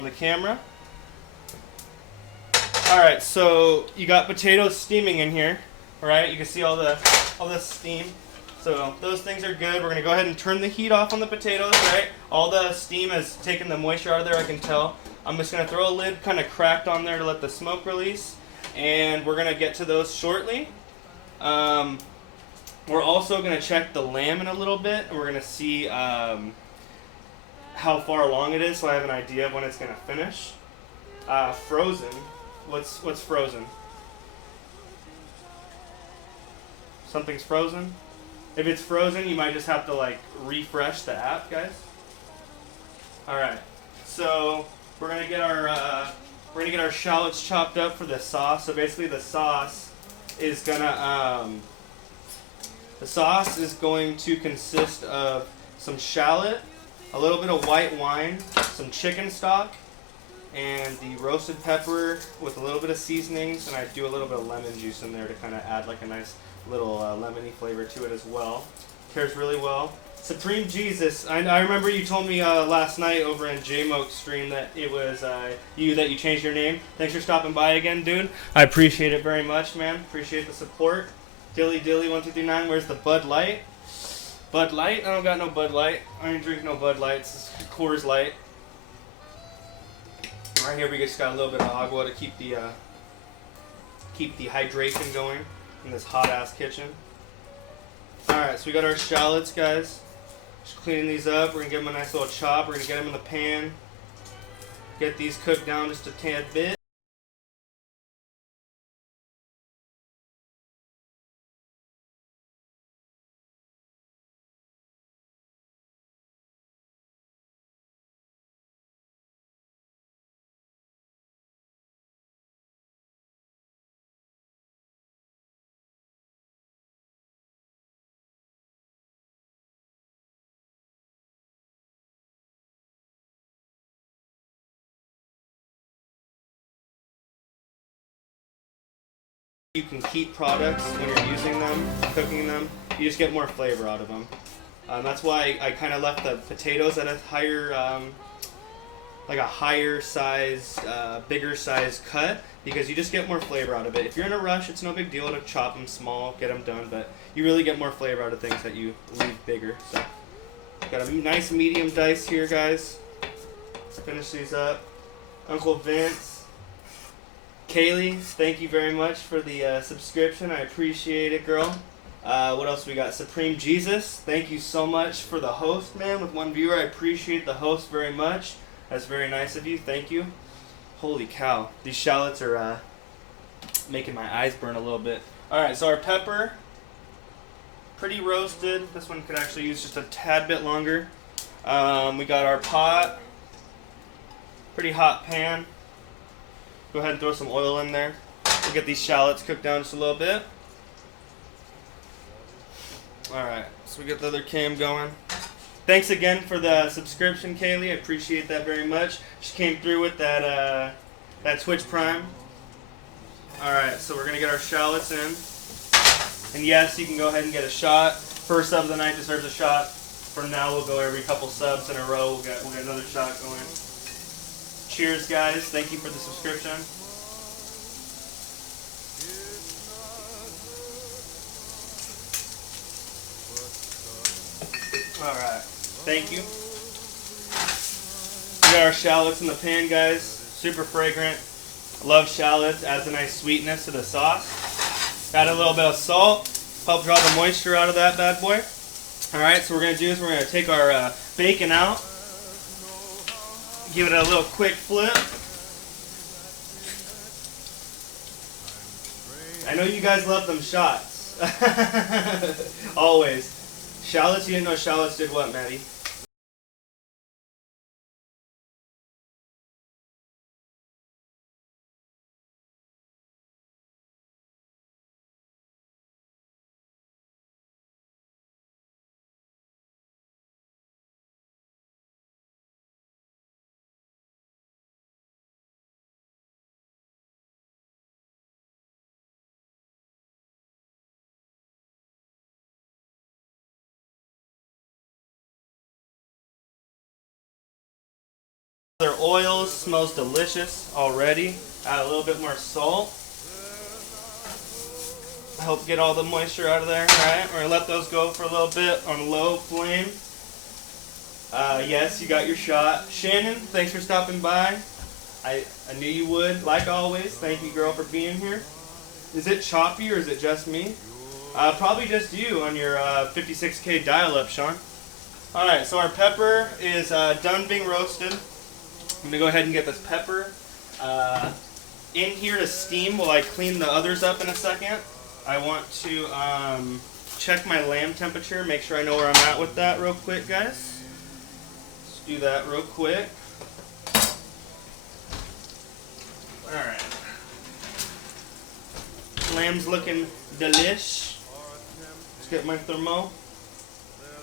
The camera. Alright, so you got potatoes steaming in here. Alright, you can see all this steam. So those things are good. We're gonna go ahead and turn the heat off on the potatoes, right? All the steam has taken the moisture out of there, I can tell. I'm just gonna throw a lid kind of cracked on there to let the smoke release. And we're gonna get to those shortly. We're also gonna check the lamb in a little bit, and we're gonna see how far along it is, so I have an idea of when it's gonna finish. Frozen. What's frozen? Something's frozen. If it's frozen, you might just have to like refresh the app, guys. All right. So we're gonna get our shallots chopped up for the sauce. So basically, the sauce is going to consist of some shallot, a little bit of white wine, some chicken stock, and the roasted pepper with a little bit of seasonings, and I do a little bit of lemon juice in there to kind of add like a nice little lemony flavor to it as well. Pairs really well. Supreme Jesus, I remember you told me last night over in J-Moke's stream that it was you changed your name. Thanks for stopping by again, dude. I appreciate it very much, man. Appreciate the support. Dilly 1239, where's the Bud Light? Bud Light? I don't got no Bud Light. I ain't drink no Bud Lights. It's Coors Light. Right here we just got a little bit of agua to keep the hydration going in this hot ass kitchen. Alright, so we got our shallots, guys. Just cleaning these up. We're gonna give them a nice little chop. We're gonna get them in the pan. Get these cooked down just a tad bit. You can keep products when you're using them, cooking them. You just get more flavor out of them. That's why I kind of left the potatoes at a higher, like a higher size, bigger size cut, because you just get more flavor out of it. If you're in a rush, it's no big deal to chop them small, get them done, but you really get more flavor out of things that you leave bigger. So, got a nice medium dice here, guys. Finish these up. Uncle Vince. Kaylee, thank you very much for the subscription. I appreciate it, girl. What else we got? Supreme Jesus, thank you so much for the host, man, with one viewer. I appreciate the host very much. That's very nice of you. Thank you. Holy cow. These shallots are making my eyes burn a little bit. Alright, so our pepper, pretty roasted. This one could actually use just a tad bit longer. We got our pot. Pretty hot pan. Go ahead and throw some oil in there. We'll get these shallots cooked down just a little bit. Alright, so we get the other cam going. Thanks again for the subscription, Kaylee. I appreciate that very much. She came through with that Twitch Prime. Alright, so we're going to get our shallots in. And yes, you can go ahead and get a shot. First sub of the night deserves a shot. From now, we'll go every couple subs in a row. We'll get another shot going. Cheers, guys. Thank you for the subscription. Alright. Thank you. We got our shallots in the pan, guys. Super fragrant. Love shallots. Adds a nice sweetness to the sauce. Add a little bit of salt. Help draw the moisture out of that bad boy. Alright, so what we're going to do is we're going to take our bacon out. Give it a little quick flip. I know you guys love them shots. Always. Shallots, you didn't know shallots did what, Maddie? Their oils smells delicious already. Add a little bit more salt. Help get all the moisture out of there. Alright, we're gonna let those go for a little bit on low flame. Yes, you got your shot. Shannon, thanks for stopping by. I knew you would, like always. Thank you, girl, for being here. Is it choppy or is it just me? Probably just you on your 56K dial-up, Sean. Alright, so our pepper is done being roasted. I'm going to go ahead and get this pepper in here to steam while I clean the others up in a second. I want to check my lamb temperature, make sure I know where I'm at with that real quick, guys. Let's do that real quick. Alright. Lamb's looking delish. Let's get my thermo.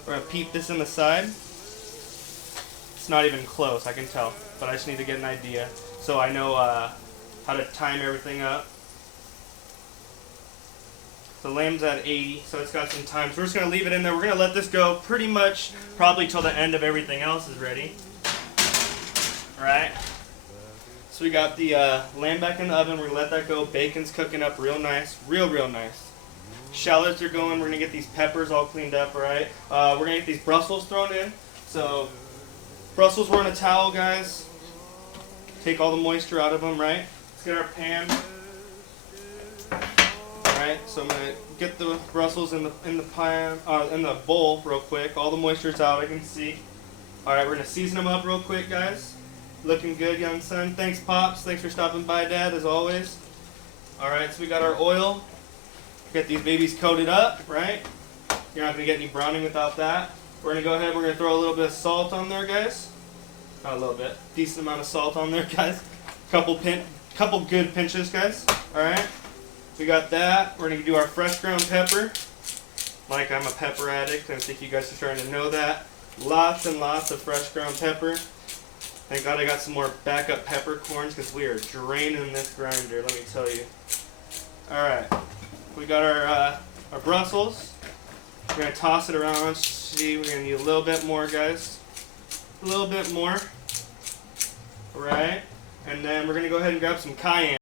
We're going to peep this in the side. It's not even close, I can tell. But I just need to get an idea so I know how to time everything up. The lamb's at 80, so it's got some time. So we're just going to leave it in there. We're going to let this go pretty much probably till the end of everything else is ready. Alright. So we got the lamb back in the oven. We're going to let that go. Bacon's cooking up real nice. Real nice. Shallots are going. We're going to get these peppers all cleaned up, alright? We're going to get these Brussels thrown in. So, Brussels were in a towel, guys. Take all the moisture out of them, right? Let's get our pan. Alright, so I'm going to get the Brussels in the pan, in the bowl real quick. All the moisture's out, I can see. Alright, we're going to season them up real quick, guys. Looking good, young son. Thanks, Pops. Thanks for stopping by, Dad, as always. Alright, so we got our oil. Get these babies coated up, right? You're not going to get any browning without that. We're going to go ahead, we're going to throw a little bit of salt on there, guys. Not a little bit. Decent amount of salt on there, guys. Couple good pinches, guys. Alright. We got that. We're going to do our fresh ground pepper. Like I'm a pepper addict. I think you guys are starting to know that. Lots and lots of fresh ground pepper. Thank God I got some more backup peppercorns because we are draining this grinder, let me tell you. Alright. We got our Brussels. We're going to toss it around. See, we're going to need a little bit more, guys. A little bit more. Alright. And then we're going to go ahead and grab some cayenne.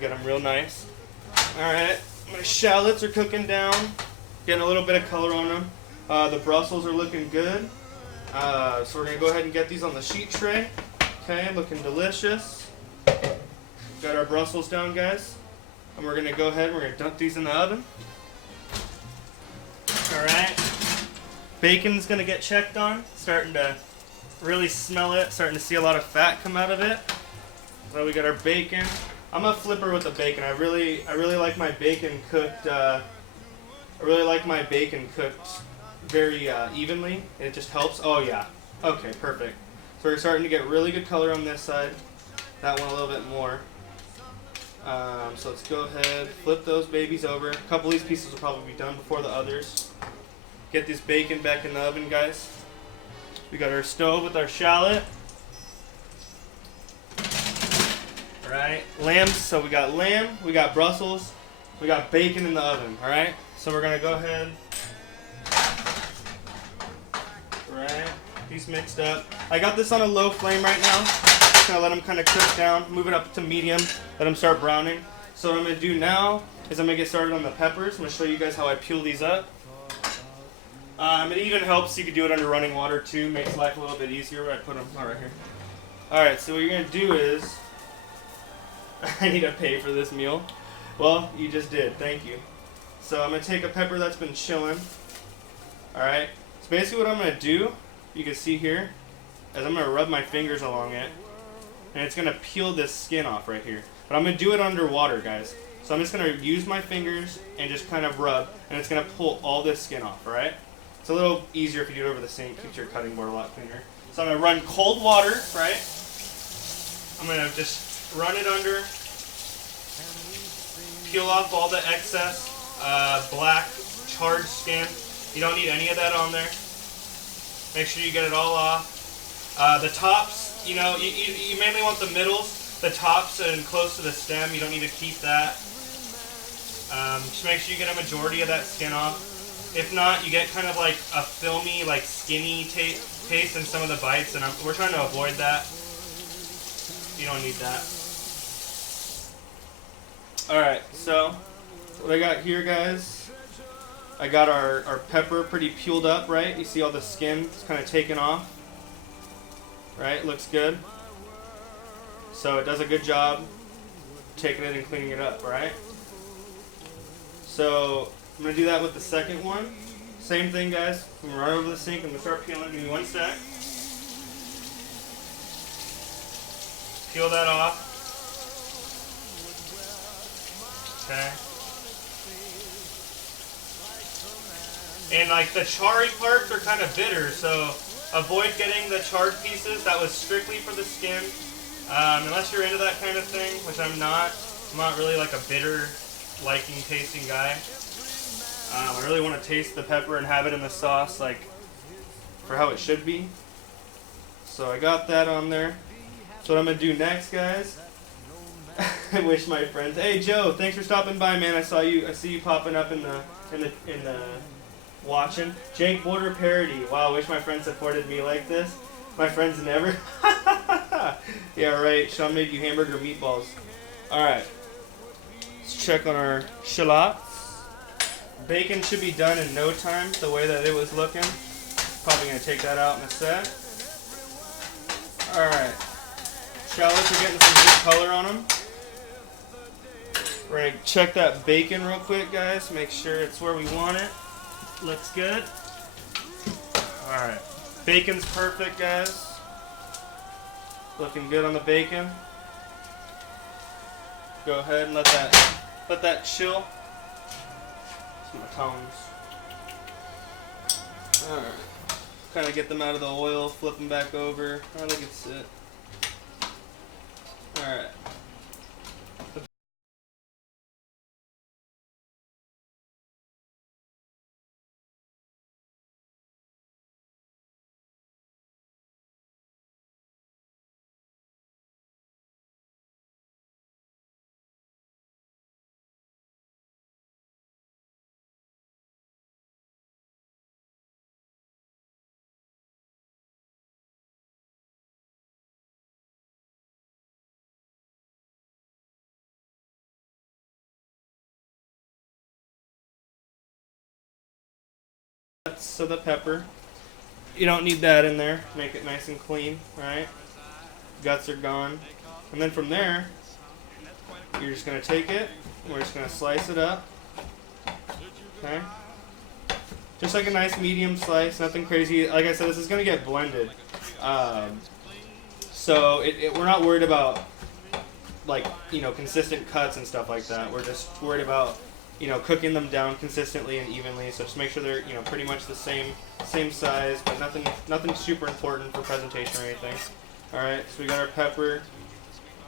Get them real nice. Alright, my shallots are cooking down. Getting a little bit of color on them. The Brussels are looking good. So we're going to go ahead and get these on the sheet tray. Okay, looking delicious. Got our Brussels down, guys. And we're going to go ahead and we're going to dunk these in the oven. Alright. Bacon's going to get checked on. Starting to really smell it. Starting to see a lot of fat come out of it. So we got our bacon. I'm a flipper with the bacon. I really like my bacon cooked. I really like my bacon cooked very evenly. It just helps. Oh yeah. Okay, perfect. So we're starting to get really good color on this side. That one a little bit more. So let's go ahead, flip those babies over. A couple of these pieces will probably be done before the others. Get this bacon back in the oven, guys. We got our stove with our shallot. Alright, lambs, so we got lamb, we got Brussels, we got bacon in the oven, alright? So we're going to go ahead, right, these mixed up. I got this on a low flame right now, just going to let them kind of cook down, move it up to medium, let them start browning. So what I'm going to do now is I'm going to get started on the peppers. I'm going to show you guys how I peel these up. It even helps, you can do it under running water too, makes life a little bit easier. I put them right here. Alright, so what you're going to do is, I need to pay for this meal. Well, you just did. Thank you. So I'm going to take a pepper that's been chilling. Alright. So basically what I'm going to do, you can see here, is I'm going to rub my fingers along it. And it's going to peel this skin off right here. but I'm going to do it underwater, guys. So I'm just going to use my fingers and just kind of rub, and it's going to pull all this skin off, alright? It's a little easier if you do it over the sink, keeps your cutting board a lot cleaner. So I'm going to run cold water, right? I'm going to just run it under, peel off all the excess black charred skin. You don't need any of that on there. Make sure you get it all off. The tops, you know, you mainly want the middles, the tops and close to the stem. You don't need to keep that. Just make sure you get a majority of that skin off. If not, you get kind of like a filmy, like skinny taste in some of the bites, and we're trying to avoid that. You don't need that. Alright, so what I got here, guys, I got our pepper pretty peeled up, right? You see all the skin is kind of taken off. Right? Looks good. So it does a good job taking it and cleaning it up, right? So I'm going to do that with the second one. Same thing, guys. I'm going to run over the sink. I'm going to start peeling. Give me 1 sec. Peel that off. Okay. And like the charry parts are kind of bitter, so avoid getting the charred pieces. That was strictly for the skin. Unless you're into that kind of thing, which I'm not. I'm not really like a bitter liking tasting guy. I really want to taste the pepper and have it in the sauce like for how it should be. So I got that on there. So what I'm gonna do next, guys. I wish my friends. Hey Joe, thanks for stopping by, man. I see you popping up in the watching. Jake Border parody. Wow, I wish my friends supported me like this. My friends never. Yeah, right. Sean made you hamburger meatballs. All right. Let's check on our shallots. Bacon should be done in no time, the way that it was looking. Probably gonna take that out in a sec. All right. Shallots are getting some good color on them. We're going to check that bacon real quick, guys. Make sure it's where we want it. Looks good. Alright. Bacon's perfect, guys. Looking good on the bacon. Go ahead and let that chill. Some my tongs. Alright. Kind of get them out of the oil, flip them back over. I think it's it. Alright. So the pepper, you don't need that in there. Make it nice and clean, right? Guts are gone. And then from there, you're just going to take it, we're just going to slice it up. Okay? Just like a nice medium slice, nothing crazy. Like I said, this is going to get blended. So we're not worried about, like, consistent cuts and stuff like that. We're just worried about cooking them down consistently and evenly. So just make sure they're, pretty much the same size, but nothing super important for presentation or anything. All right, so we got our pepper.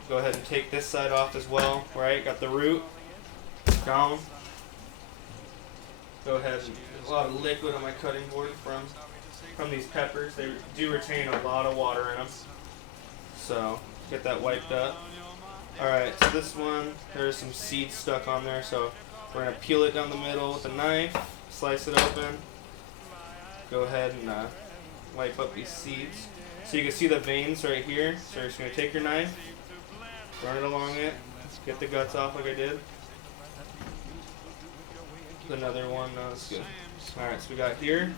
Go ahead and take this side off as well. Right, got the root down. Go ahead and there's a lot of liquid on my cutting board from these peppers. They do retain a lot of water in them. So get that wiped up. All right, so this one there's some seeds stuck on there, so we're going to peel it down the middle with a knife, slice it open, go ahead and wipe up these seeds. So you can see the veins right here. So you're just going to take your knife, run it along it, get the guts off like I did. Another one, no, that's good. Alright, so we got here,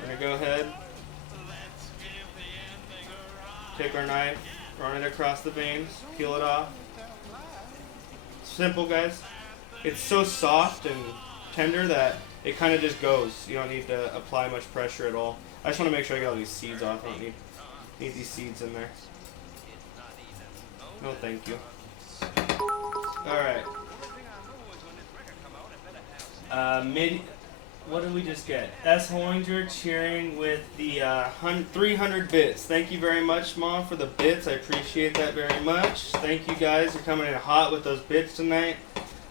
we're going to go ahead, take our knife, run it across the veins, peel it off. Simple, guys. It's so soft and tender that it kind of just goes. You don't need to apply much pressure at all. I just want to make sure I get all these seeds off. I don't need these seeds in there. No, thank you. All right. What did we just get? S. Hoinger cheering with the 300 bits. Thank you very much, Mom, for the bits. I appreciate that very much. Thank you guys for coming in hot with those bits tonight.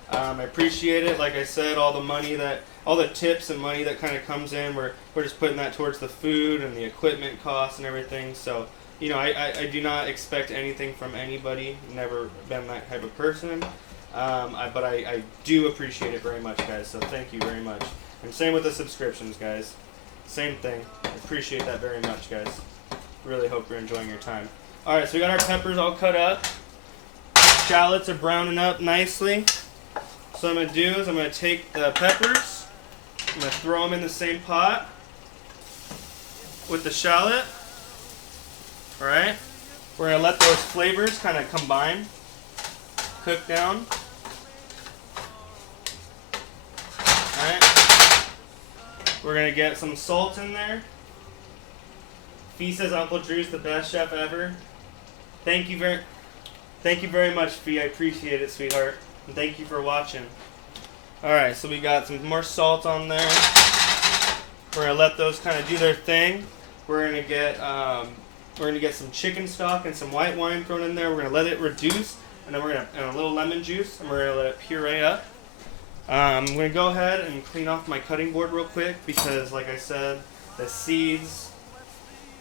I appreciate it. Like I said, all the tips and money that kind of comes in, we're just putting that towards the food and the equipment costs and everything. So, you know, I do not expect anything from anybody. Never been that type of person. But I do appreciate it very much, guys. So thank you very much. And same with the subscriptions, guys. Same thing. I appreciate that very much, guys. Really hope you're enjoying your time. All right, so we got our peppers all cut up. Shallots are browning up nicely. So what I'm going to do is I'm going to take the peppers. I'm going to throw them in the same pot with the shallot. All right. We're going to let those flavors kind of combine, cook down. All right. We're going to get some salt in there. Fee says Uncle Drew's the best chef ever. Thank you very much, Fee. I appreciate it, sweetheart. And thank you for watching. Alright, so we got some more salt on there. We're going to let those kind of do their thing. We're going to get some chicken stock and some white wine thrown in there. We're going to let it reduce, and then we're going to add a little lemon juice, and we're going to let it puree up. I'm going to go ahead and clean off my cutting board real quick because, like I said, the seeds,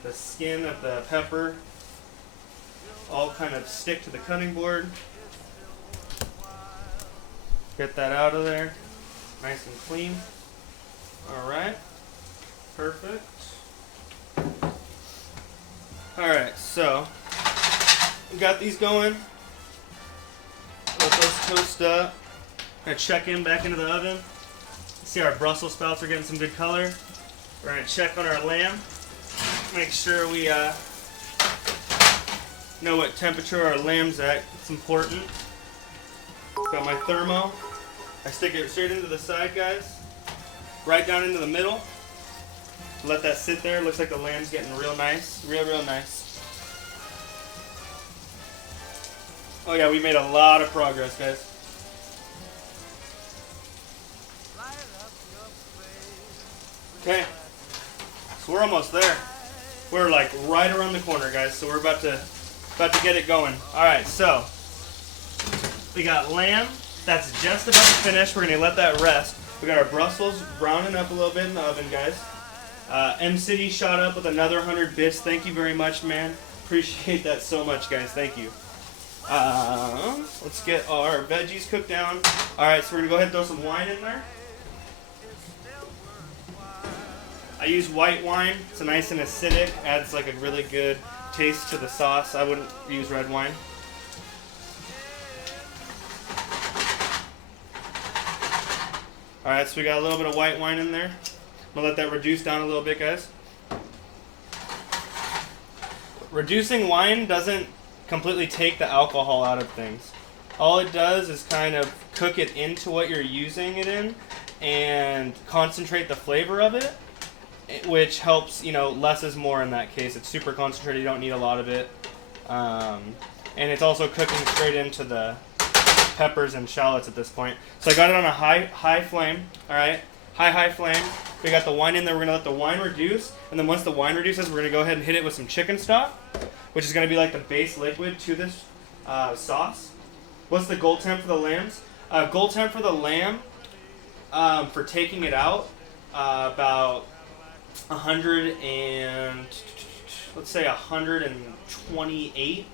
the skin of the pepper, all kind of stick to the cutting board. Get that out of there, nice and clean. All right, perfect. All right, so we got these going. Let those toast up. Gonna check in back into the oven. See our Brussels sprouts are getting some good color. We're gonna check on our lamb. Make sure we know what temperature our lamb's at. It's important. Got my thermo. I stick it straight into the side, guys. Right down into the middle. Let that sit there. Looks like the lamb's getting real nice. Real nice. Oh yeah, we made a lot of progress, guys. Okay, so we're almost there. We're like right around the corner, guys. So we're about to get it going. All right, so we got lamb. That's just about to finish. We're gonna let that rest. We got our Brussels browning up a little bit in the oven, guys. M City shot up with another 100 bits. Thank you very much, man. Appreciate that so much, guys. Thank you. Let's get our veggies cooked down. All right, so we're gonna go ahead and throw some wine in there. I use white wine. It's nice and acidic. Adds like a really good taste to the sauce. I wouldn't use red wine. Alright, so we got a little bit of white wine in there. I'm going to let that reduce down a little bit, guys. Reducing wine doesn't completely take the alcohol out of things. All it does is kind of cook it into what you're using it in and concentrate the flavor of it, which helps, you know, less is more in that case. It's super concentrated, you don't need a lot of it. And it's also cooking straight into the peppers and shallots at this point. So I got it on a high flame, all right? High flame. We got the wine in there. We're going to let the wine reduce. And then once the wine reduces, we're going to go ahead and hit it with some chicken stock, which is going to be like the base liquid to this sauce. What's the goal temp for the lambs? Goal temp for the lamb, for taking it out, about 128,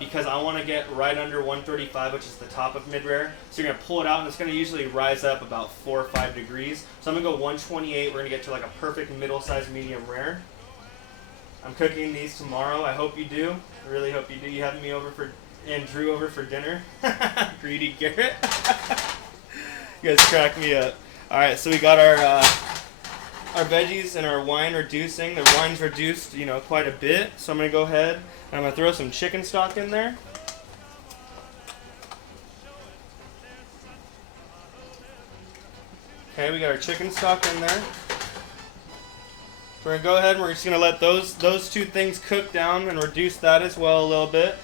because I want to get right under 135, which is the top of mid-rare. So you're going to pull it out, and it's going to usually rise up about 4 or 5 degrees. So I'm going to go 128. We're going to get to like a perfect middle-sized medium rare. I'm cooking these tomorrow. I hope you do. I really hope you do. You having me over and Drew over for dinner? Greedy Garrett. You guys crack me up. All right, so we got our veggies and our wine reducing. The wine's reduced, you know, quite a bit. So I'm going to go ahead and I'm going to throw some chicken stock in there. Okay, we got our chicken stock in there. We're going to go ahead and we're just going to let those two things cook down and reduce that as well a little bit.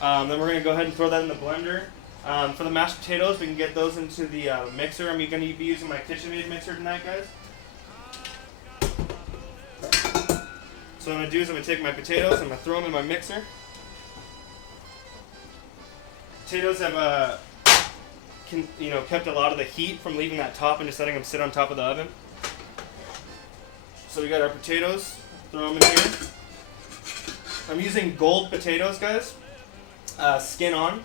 Then we're going to go ahead and throw that in the blender. For the mashed potatoes, we can get those into the mixer. I'm going to be using my KitchenAid mixer tonight, guys. So what I'm going to do is I'm going to take my potatoes and I'm going to throw them in my mixer. Potatoes have kept a lot of the heat from leaving that top and just letting them sit on top of the oven. So we got our potatoes, throw them in here. I'm using gold potatoes, guys. Skin on.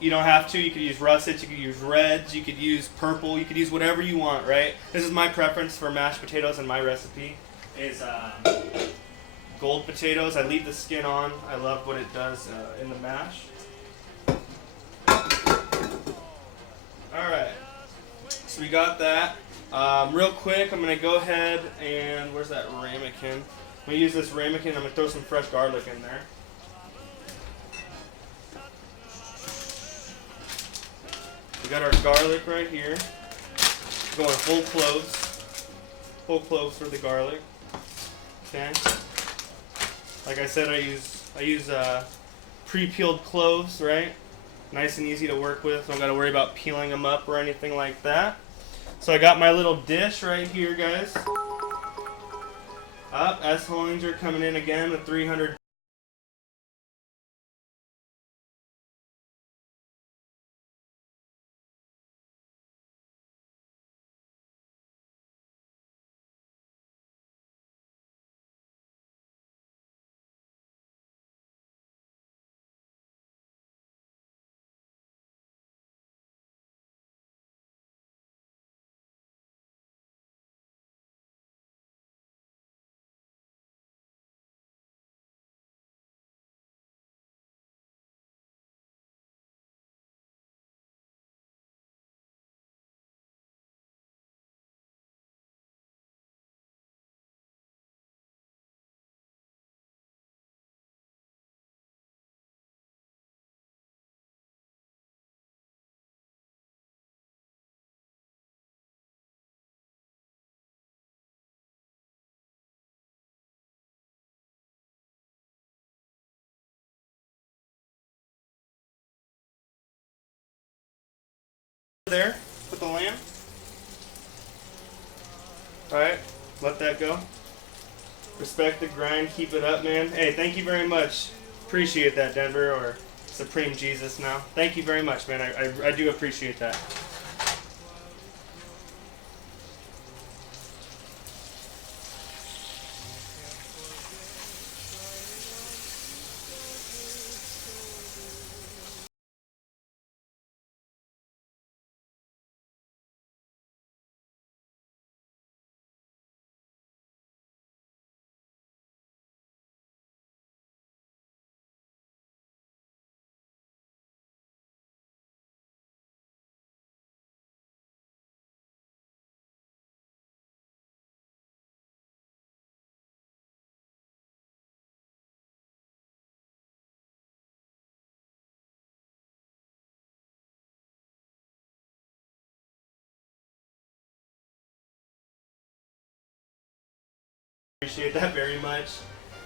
You don't have to. You could use russets, you could use reds, you could use purple, you could use whatever you want, right? This is my preference for mashed potatoes, and my recipe is gold potatoes. I leave the skin on. I love what it does in the mash. Alright, so we got that. Real quick, I'm going to go ahead and, where's that ramekin? I'm going to use this ramekin. I'm going to throw some fresh garlic in there. We got our garlic right here. Going whole cloves. Whole cloves for the garlic. Okay. Like I said, I use pre-peeled cloves, right? Nice and easy to work with. Don't got to worry about peeling them up or anything like that. So I got my little dish right here, guys. Up, S. Hollinger coming in again with 300. There, put the lamb. Alright, let that go. Respect the grind, keep it up, man. Hey, thank you very much. Appreciate that, Denver, or Supreme Jesus now. Thank you very much, man. I do appreciate that. Appreciate that very much.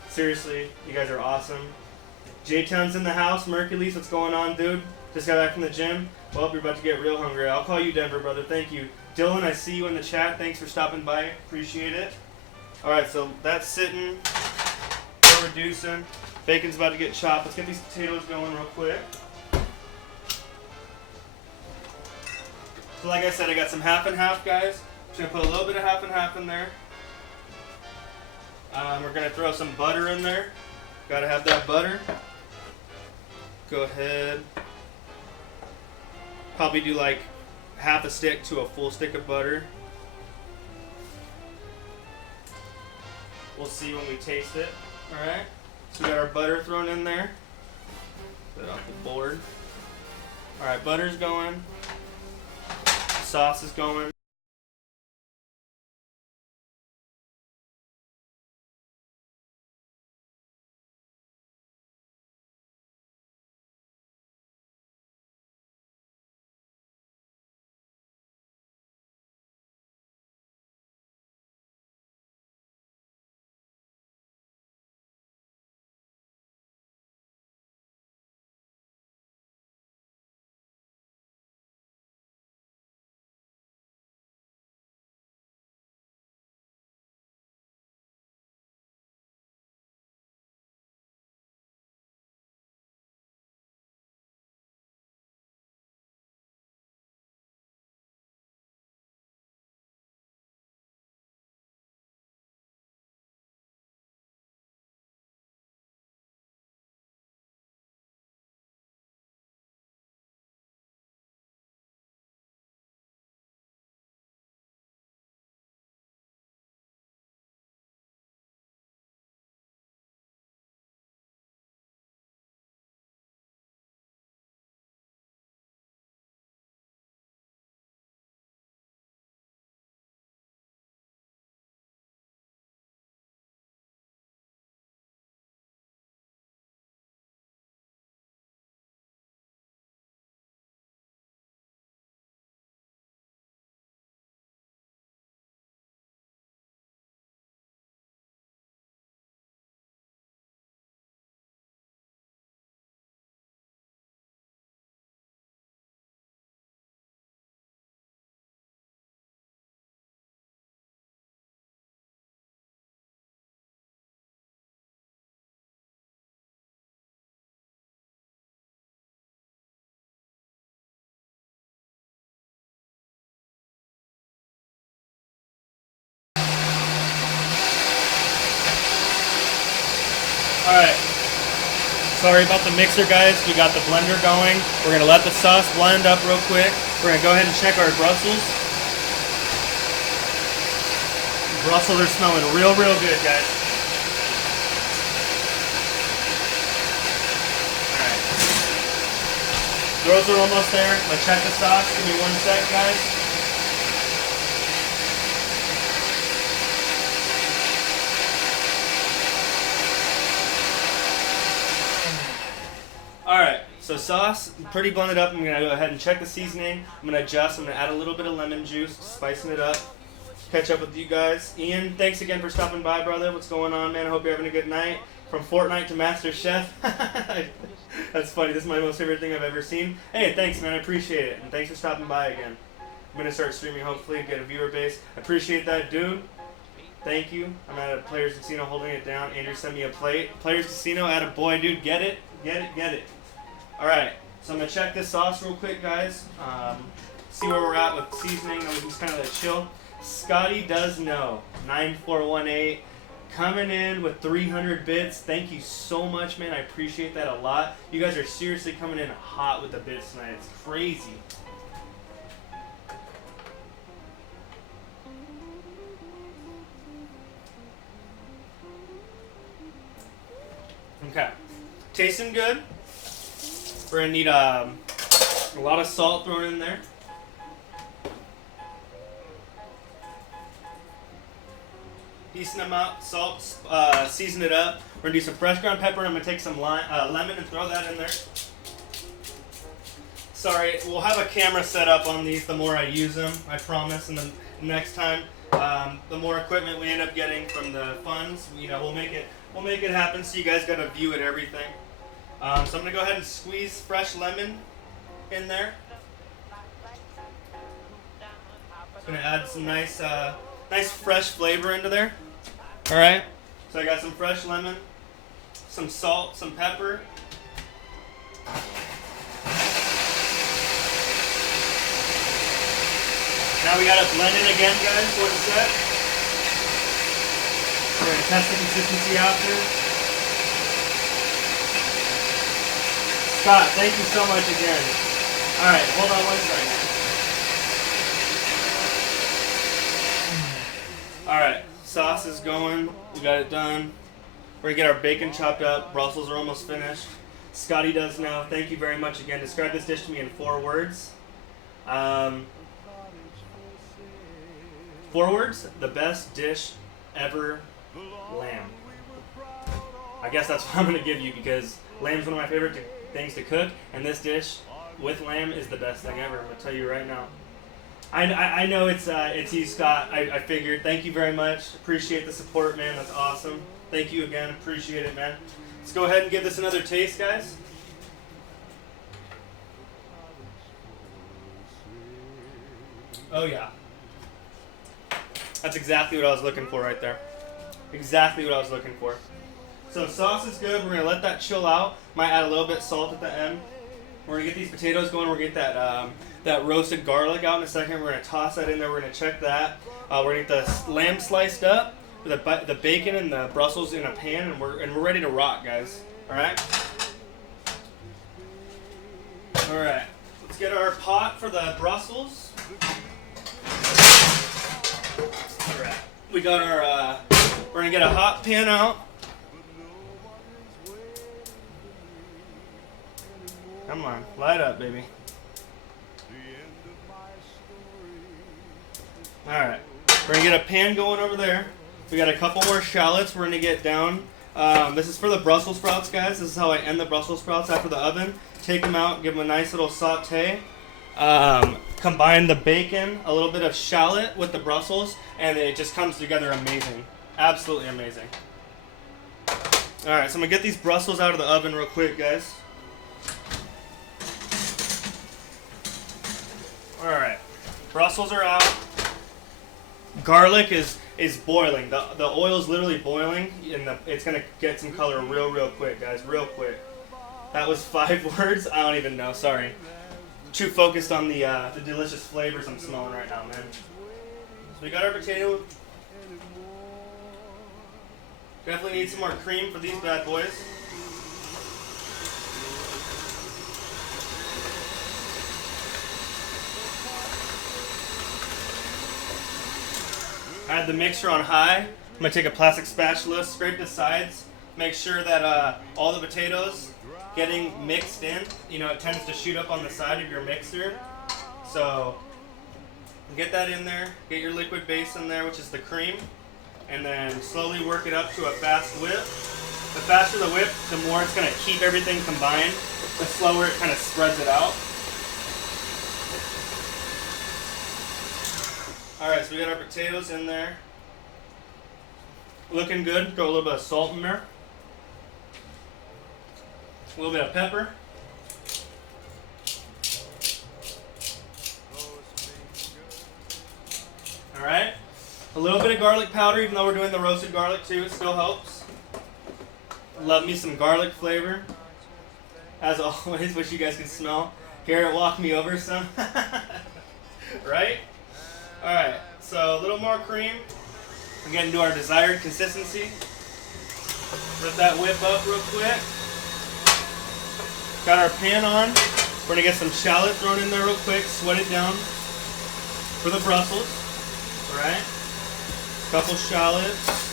Seriously, you guys are awesome. J-Town's in the house. Mercules, what's going on, dude? Just got back from the gym. Well, you're about to get real hungry. I'll call you, Denver, brother. Thank you. Dylan, I see you in the chat. Thanks for stopping by. Appreciate it. Alright, so that's sitting. We're reducing. Bacon's about to get chopped. Let's get these potatoes going real quick. So like I said, I got some half and half, guys. Just going to put a little bit of half and half in there. We're going to throw some butter in there. Got to have that butter. Go ahead. Probably do like half a stick to a full stick of butter. We'll see when we taste it. Alright. So we got our butter thrown in there. Put it off the board. Alright, butter's going. Sauce is going. Sorry about the mixer, guys. We got the blender going. We're gonna let the sauce blend up real quick. We're gonna go ahead and check our Brussels. Brussels are smelling real good, guys. Alright. Those are almost there. I'm gonna check the sauce. Give me 1 sec, guys. Alright, so sauce, pretty blended up. I'm going to go ahead and check the seasoning. I'm going to adjust. I'm going to add a little bit of lemon juice, spicing it up. Catch up with you guys. Ian, thanks again for stopping by, brother. What's going on, man? I hope you're having a good night. From Fortnite to Master Chef. That's funny. This is my most favorite thing I've ever seen. Hey, thanks, man. I appreciate it. And thanks for stopping by again. I'm going to start streaming, hopefully, get a viewer base. I appreciate that, dude. Thank you. I'm at a Players Casino holding it down. Andrew sent me a plate. Players Casino, at a boy, dude. Get it? Get it? Get it. Alright, so I'm going to check this sauce real quick, guys. See where we're at with seasoning. I'm just kind of let it chill. Scotty Does Know, 9418, coming in with 300 bits. Thank you so much, man. I appreciate that a lot. You guys are seriously coming in hot with the bits tonight. It's crazy. Okay, tasting good. We're gonna need a lot of salt thrown in there. Decent amount, salt, season it up. We're gonna do some fresh ground pepper. I'm gonna take some lemon and throw that in there. Sorry, we'll have a camera set up on these the more I use them, I promise. And then next time, the more equipment we end up getting from the funds, you know, we'll make it happen. So you guys got a view at everything. So I'm going to go ahead and squeeze fresh lemon in there. It's going to add some nice fresh flavor into there. Alright, so I got some fresh lemon, some salt, some pepper. Now we got to blend it again, guys, for a sec. We're going to test the consistency out here. Scott, thank you so much again. Alright, hold on 1 second. Alright, sauce is going. We got it done. We're going to get our bacon chopped up. Brussels are almost finished. Scotty Does Know. Thank you very much again. Describe this dish to me in 4 words. 4 words. The best dish ever, lamb. I guess that's what I'm going to give you because lamb's one of my favorite things to cook, and this dish with lamb is the best thing ever. I'm gonna tell you right now. I know it's you, Scott. I figured. Thank you very much. Appreciate the support, man. That's awesome. Thank you again. Appreciate it, man. Let's go ahead and give this another taste, guys. Oh yeah. That's exactly what I was looking for right there. Exactly what I was looking for. So sauce is good. We're going to let that chill out. Might add a little bit of salt at the end. We're going to get these potatoes going. We're going to get that roasted garlic out in a second. We're going to toss that in there. We're going to check that. We're going to get the lamb sliced up, the bacon and the Brussels in a pan, and we're ready to rock, guys. All right? All right. Let's get our pot for the Brussels. All right. We got our, we're going to get a hot pan out. Come on, light up, baby. Alright, we're going to get a pan going over there. We got a couple more shallots we're going to get down. This is for the Brussels sprouts, guys. This is how I end the Brussels sprouts after the oven. Take them out, give them a nice little saute. Combine the bacon, a little bit of shallot with the Brussels, and it just comes together amazing. Absolutely amazing. Alright, so I'm going to get these Brussels out of the oven real quick, guys. Alright, Brussels are out. Garlic is boiling. The oil is literally boiling, and it's going to get some color real quick, guys. Real quick. That was 5 words? I don't even know. Sorry. Too focused on the delicious flavors I'm smelling right now, man. So we got our potato. Definitely need some more cream for these bad boys. I had the mixer on high. I'm gonna take a plastic spatula, scrape the sides, make sure that all the potatoes getting mixed in. You know, it tends to shoot up on the side of your mixer. So get that in there, get your liquid base in there, which is the cream, and then slowly work it up to a fast whip. The faster the whip, the more it's gonna keep everything combined. The slower it kind of spreads it out. Alright, so we got our potatoes in there. Looking good. Throw a little bit of salt in there. A little bit of pepper. Alright. A little bit of garlic powder, even though we're doing the roasted garlic too, it still helps. Love me some garlic flavor. As always, wish you guys could smell. Garrett walked me over some. Right? Alright, so a little more cream. We're getting to our desired consistency. Let that whip up real quick. Got our pan on. We're going to get some shallot thrown in there real quick. Sweat it down for the Brussels. Alright? Couple shallots.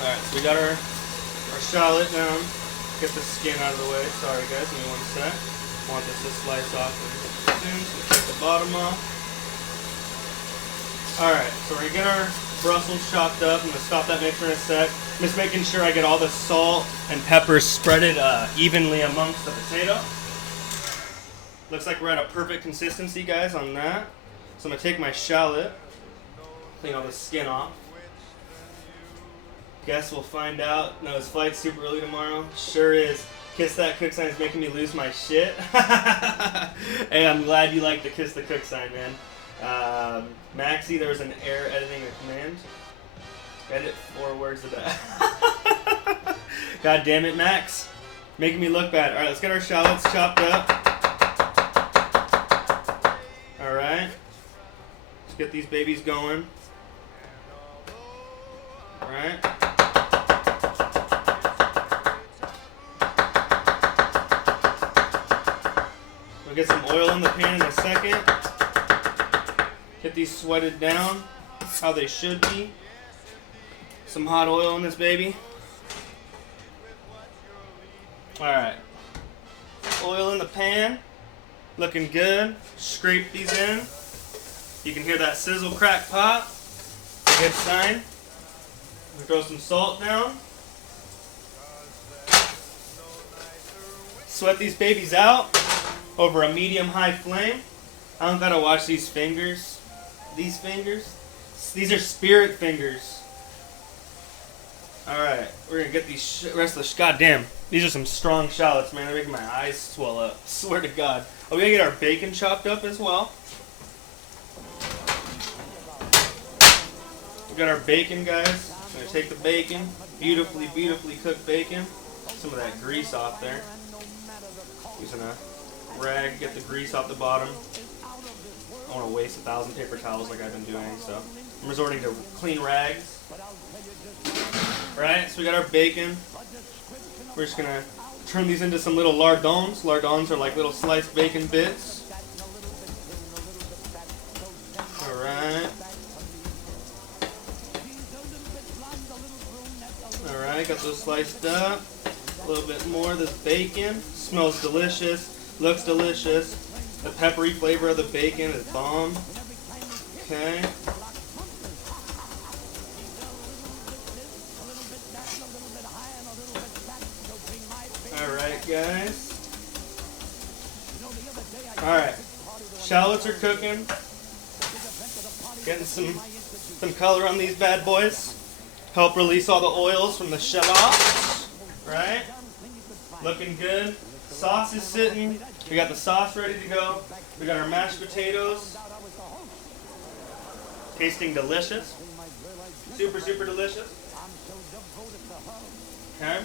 Alright, so we got our shallot down. Get the skin out of the way. Sorry guys, give me one sec. I want this to slice off soon, so we take the bottom off. Alright, so we're going to get our Brussels chopped up. I'm going to stop that mixer in a sec. I'm just making sure I get all the salt and pepper spreaded evenly amongst the potato. Looks like we're at a perfect consistency, guys, on that. So I'm going to take my shallot, clean all the skin off. Guess we'll find out. No, his flight's super early tomorrow. Sure is. Kiss That Cook sign is making me lose my shit. Hey, I'm glad you like the Kiss the Cook sign, man. Maxie, there was an error editing a command. Edit 4 words of that. God damn it, Max. Making me look bad. Alright, let's get our shallots chopped up. Alright. Let's get these babies going. Alright. We'll get some oil in the pan in a second. Get these sweated down how they should be. Some hot oil in this baby. Alright. Oil in the pan. Looking good. Scrape these in. You can hear that sizzle crack pop. A good sign. We throw some salt down. Sweat these babies out over a medium-high flame. I don't gotta watch these fingers. These fingers? These are spirit fingers. Alright, we're gonna get these rest of the goddamn. These are some strong shallots, man. They're making my eyes swell up. Swear to God. Oh, we gotta get our bacon chopped up as well. We got our bacon, guys. I'm gonna take the bacon, beautifully, beautifully cooked bacon. Some of that grease off there. Using a rag, get the grease off the bottom. I don't want to waste 1,000 paper towels like I've been doing, so I'm resorting to clean rags. Alright, so we got our bacon. We're just gonna turn these into some little lardons. Lardons are like little sliced bacon bits. Alright. Alright, got those sliced up. A little bit more of this bacon. Smells delicious. Looks delicious. The peppery flavor of the bacon is bomb. Okay. Alright, guys. Alright. Shallots are cooking. Getting some color on these bad boys. Help release all the oils from the shallots. Right? Looking good. Sauce is sitting. We got the sauce ready to go. We got our mashed potatoes. Tasting delicious. Super, super delicious. Okay.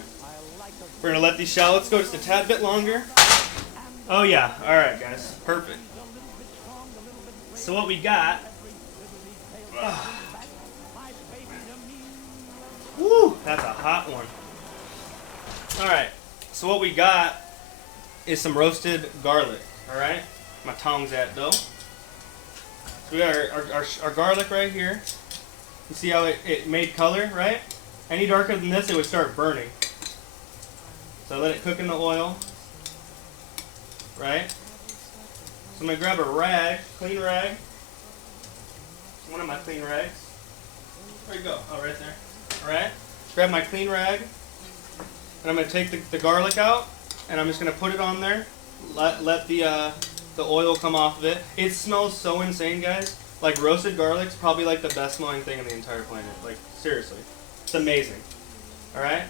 We're going to let these shallots go just a tad bit longer. Oh yeah. Alright guys. Perfect. So what we got... That's a hot one. All right, so what we got is some roasted garlic. All right, my tongue's at though. So we got our garlic right here. You see how it made color, right? Any darker than this, it would start burning. So I let it cook in the oil, right? So I'm gonna grab a rag, clean rag. One of my clean rags. Where'd it go? Oh, right there. All right. Grab my clean rag, and I'm gonna take the garlic out, and I'm just gonna put it on there. Let the oil come off of it. It smells so insane, guys. Like roasted garlic's probably like the best smelling thing in the entire planet. Like seriously, it's amazing. All right.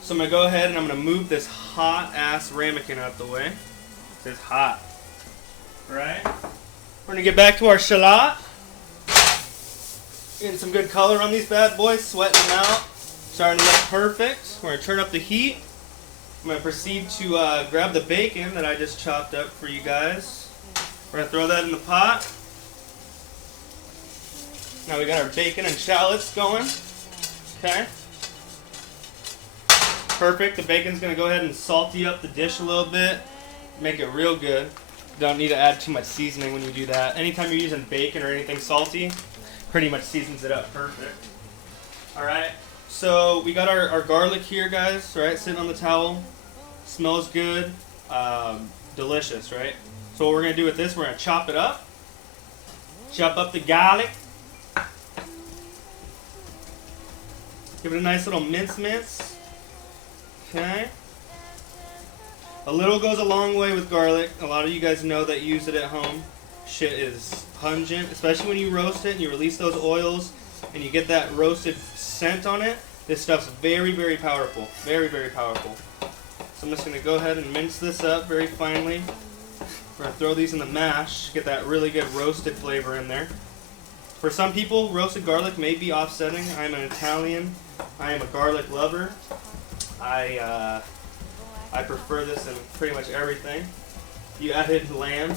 So I'm gonna go ahead and I'm gonna move this hot ass ramekin out the way. It's hot. All right. We're gonna get back to our shallot. Getting some good color on these bad boys, sweating them out. Starting to look perfect. We're gonna turn up the heat. I'm gonna proceed to grab the bacon that I just chopped up for you guys. We're gonna throw that in the pot. Now we got our bacon and shallots going. Okay. Perfect. The bacon's gonna go ahead and salty up the dish a little bit. Make it real good. Don't need to add too much seasoning when you do that. Anytime you're using bacon or anything salty, pretty much seasons it up perfect. Alright, so we got our garlic here, guys, right? Sitting on the towel. Smells good. Delicious, right? So what we're going to do with this, we're going to chop it up. Chop up the garlic. Give it a nice little mince. Okay. A little goes a long way with garlic. A lot of you guys know that use it at home. Shit is pungent, especially when you roast it and you release those oils and you get that roasted scent on it. This stuff's very, very powerful. Very, very powerful. So I'm just going to go ahead and mince this up very finely. We're going to throw these in the mash, get that really good roasted flavor in there. For some people, roasted garlic may be offsetting. I'm an Italian. I am a garlic lover. I prefer this in pretty much everything. You added lamb.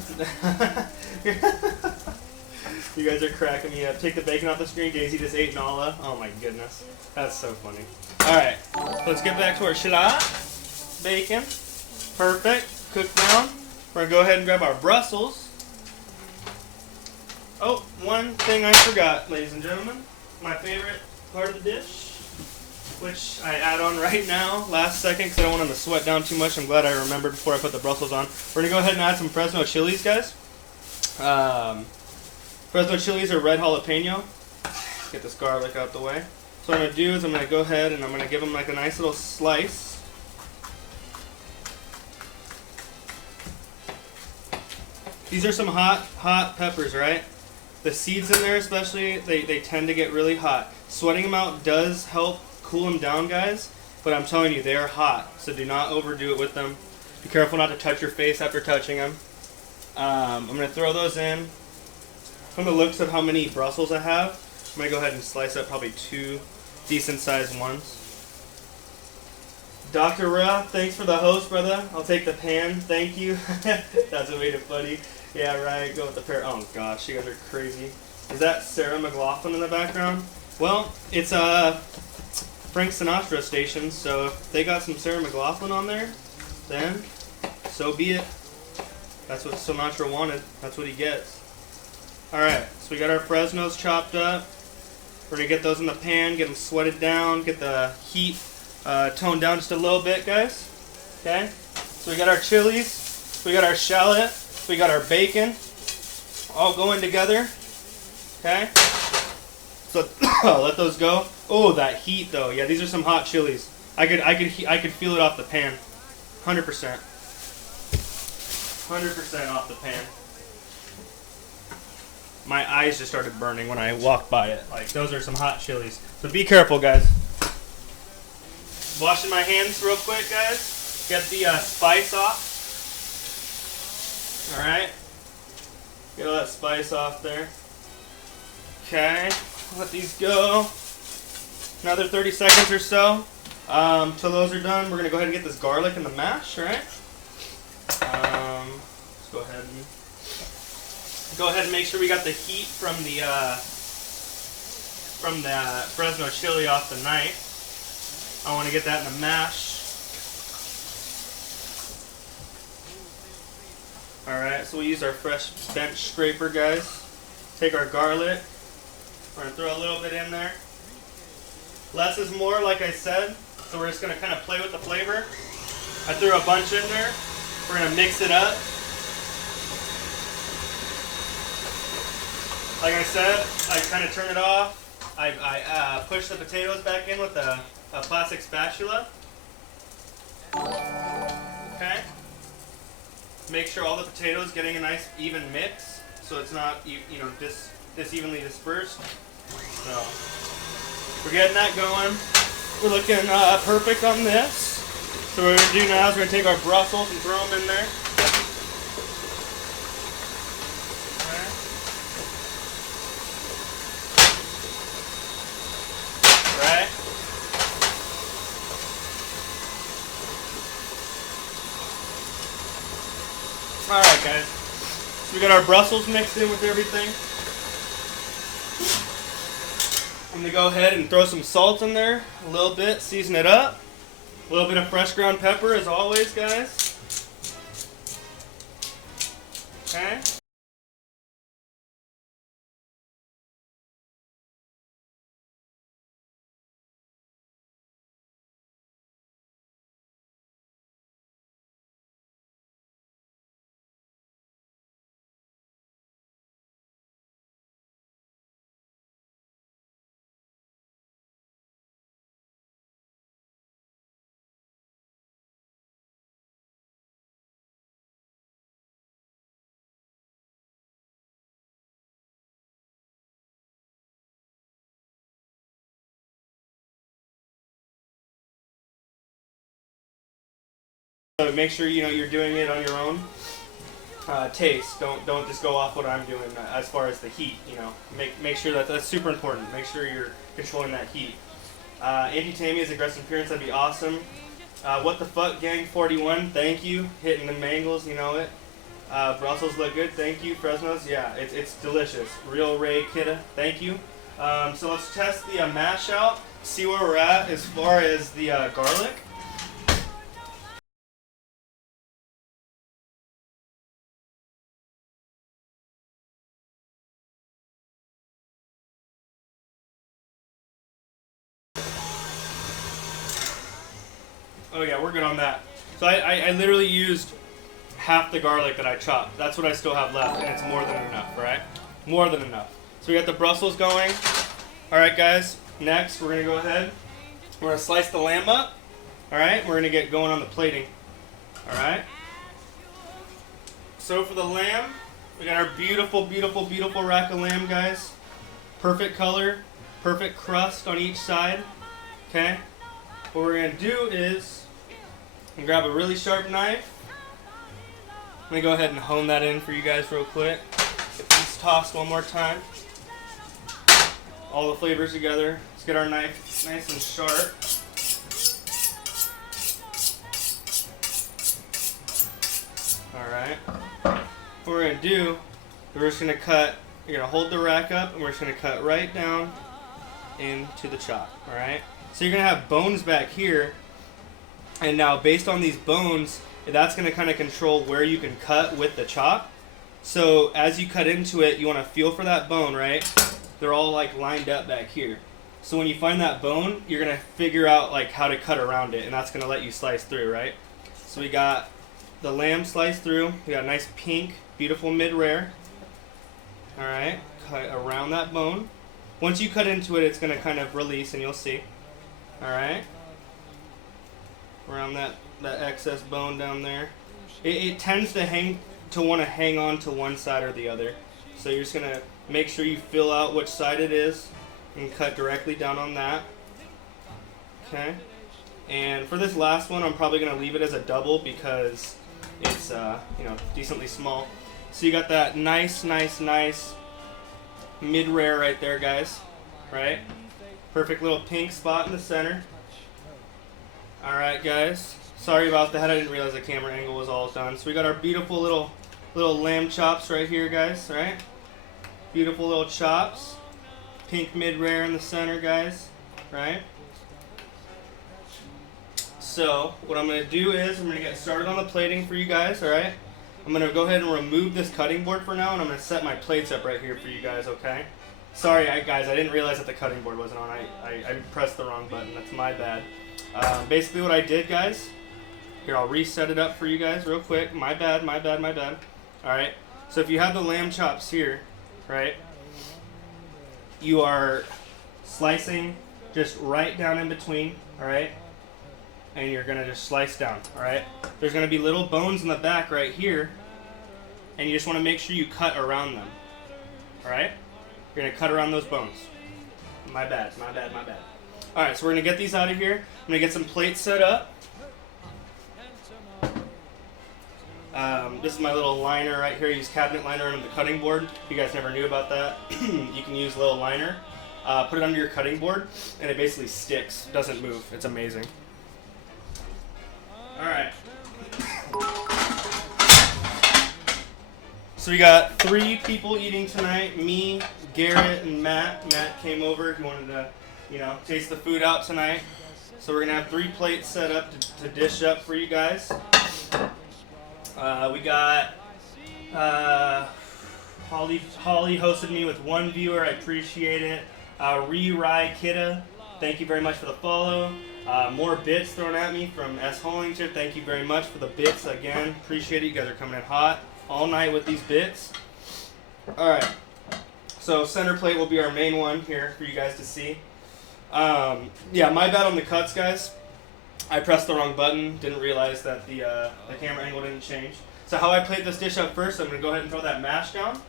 You guys are cracking me up. Take the bacon off the screen. Daisy just ate Nala. Oh my goodness. That's so funny. Alright, let's get back to our shallot. Bacon. Perfect. Cooked down. We're going to go ahead and grab our Brussels. Oh, one thing I forgot, ladies and gentlemen. My favorite part of the dish, which I add on right now, last second, because I don't want them to sweat down too much. I'm glad I remembered before I put the Brussels on. We're going to go ahead and add some Fresno chilies, guys. Fresno chilies are red jalapeno. Get this garlic out the way. So what I'm going to do is I'm going to go ahead and I'm going to give them like a nice little slice. These are some hot peppers, right? The seeds in there especially, they tend to get really hot. Sweating them out does help cool them down, guys, but I'm telling you, they are hot, so do not overdo it with them. Be careful not to touch your face after touching them. I'm going to throw those in. From the looks of how many Brussels I have, I'm going to go ahead and slice up probably 2 decent-sized ones. Dr. Ra, thanks for the host, brother. I'll take the pan. Thank you. That's what made it funny. Yeah, right. Go with the pair. Oh, gosh. You guys are crazy. Is that Sarah McLachlan in the background? Well, it's Frank Sinatra station, so if they got some Sarah McLachlan on there, then so be it. That's what Sinatra wanted. That's what he gets. Alright, so we got our Fresnos chopped up. We're going to get those in the pan, get them sweated down, get the heat toned down just a little bit, guys. Okay? So we got our chilies, we got our shallot, we got our bacon, all going together. Okay? So let those go. Oh, that heat though. Yeah, these are some hot chilies. I could feel it off the pan. 100%. 100% off the pan. My eyes just started burning when I walked by it. Like, those are some hot chilies. So be careful, guys. Washing my hands real quick, guys. Get the spice off. Alright. Get all that spice off there. Okay. Let these go. Another 30 seconds or so. Till those are done, we're going to go ahead and get this garlic in the mash, right? Let's go ahead and make sure we got the heat from from the Fresno chili off the knife. I want to get that in the mash. Alright, so we use our fresh bench scraper, guys. Take our garlic. We're going to throw a little bit in there. Less is more, like I said. So we're just going to kind of play with the flavor. I threw a bunch in there. We're going to mix it up. Like I said, I kind of turn it off. I push the potatoes back in with a plastic spatula. Okay. Make sure all the potatoes getting a nice even mix, so it's not this evenly dispersed. So we're getting that going. We're looking perfect on this. So what we're gonna do now is we're gonna take our Brussels and throw them in there. Right. Alright guys, so we got our Brussels mixed in with everything. I'm going to go ahead and throw some salt in there, a little bit, season it up. A little bit of fresh ground pepper as always, guys. Okay. So make sure you're doing it on your own taste. Don't just go off what I'm doing as far as the heat. Make sure that's super important. Make sure you're controlling that heat. Anti-Tamia's aggressive appearance, that'd be awesome. What the fuck, gang 41? Thank you. Hitting the mangles, you know it. Brussels look good. Thank you. Fresno's, yeah, it's delicious. Real Ray Kidda, thank you. So let's test the mash out. See where we're at as far as the garlic. Oh yeah, we're good on that. So I literally used half the garlic that I chopped. That's what I still have left, and it's more than enough, right? More than enough. So we got the Brussels going. All right, guys. Next, we're gonna go ahead. We're gonna slice the lamb up. All right. We're gonna get going on the plating. All right. So for the lamb, we got our beautiful, beautiful, beautiful rack of lamb, guys. Perfect color, perfect crust on each side. Okay. What we're gonna do is grab a really sharp knife. I'm gonna go ahead and hone that in for you guys real quick. Get these tossed one more time. All the flavors together. Let's get our knife nice and sharp. Alright. What we're gonna do, we're just gonna cut, you're gonna hold the rack up and we're just gonna cut right down into the chop. Alright? So you're gonna have bones back here. And now based on these bones, that's going to kind of control where you can cut with the chop. So as you cut into it, you want to feel for that bone, right? They're all like lined up back here. So when you find that bone, you're going to figure out like how to cut around it, and that's going to let you slice through, right? So we got the lamb sliced through. We got a nice pink, beautiful mid-rare. All right, cut around that bone. Once you cut into it, it's going to kind of release, and you'll see. All right. Around that excess bone down there. It tends to want to hang on to one side or the other. So you're just going to make sure you fill out which side it is and cut directly down on that. Okay. And for this last one, I'm probably going to leave it as a double because it's decently small. So you got that nice mid-rare right there, guys. Right? Perfect little pink spot in the center. Alright guys, sorry about that, I didn't realize the camera angle was all done. So we got our beautiful little lamb chops right here, guys, right? Beautiful little chops. pink mid-rare in the center, guys, right? So what I'm going to do is I'm going to get started on the plating for you guys, all right? I'm going to go ahead and remove this cutting board for now, and I'm going to set my plates up right here for you guys, okay? Sorry, guys, I didn't realize that the cutting board wasn't on. I pressed the wrong button. That's my bad. Basically what I did, guys, here, I'll reset it up for you guys real quick. My bad. All right, so if you have the lamb chops here, right, you are slicing just right down in between, all right? And you're gonna just slice down, all right? There's gonna be little bones in the back right here, and you just wanna make sure you cut around them, all right? You're gonna cut around those bones. My bad. All right, so we're gonna get these out of here. I'm gonna get some plates set up. This is my little liner right here. I use cabinet liner under the cutting board. If you guys never knew about that, you can use a little liner. Put it under your cutting board, and it basically sticks, doesn't move. It's amazing. All right. So we got 3 people eating tonight. Me, Garrett, and Matt. Matt came over. He wanted to, taste the food out tonight. So we're gonna have 3 plates set up to dish up for you guys. We got Holly hosted me with 1 viewer. I appreciate it. Rai Kidda, thank you very much for the follow. More bits thrown at me from S. Hollinger. Thank you very much for the bits again. Appreciate it. You guys are coming in hot all night with these bits. All right. So center plate will be our main one here for you guys to see. Yeah, my bad on the cuts, guys. I pressed the wrong button. Didn't realize that the camera angle didn't change. So how I plate this dish up first, I'm going to go ahead and throw that mash down.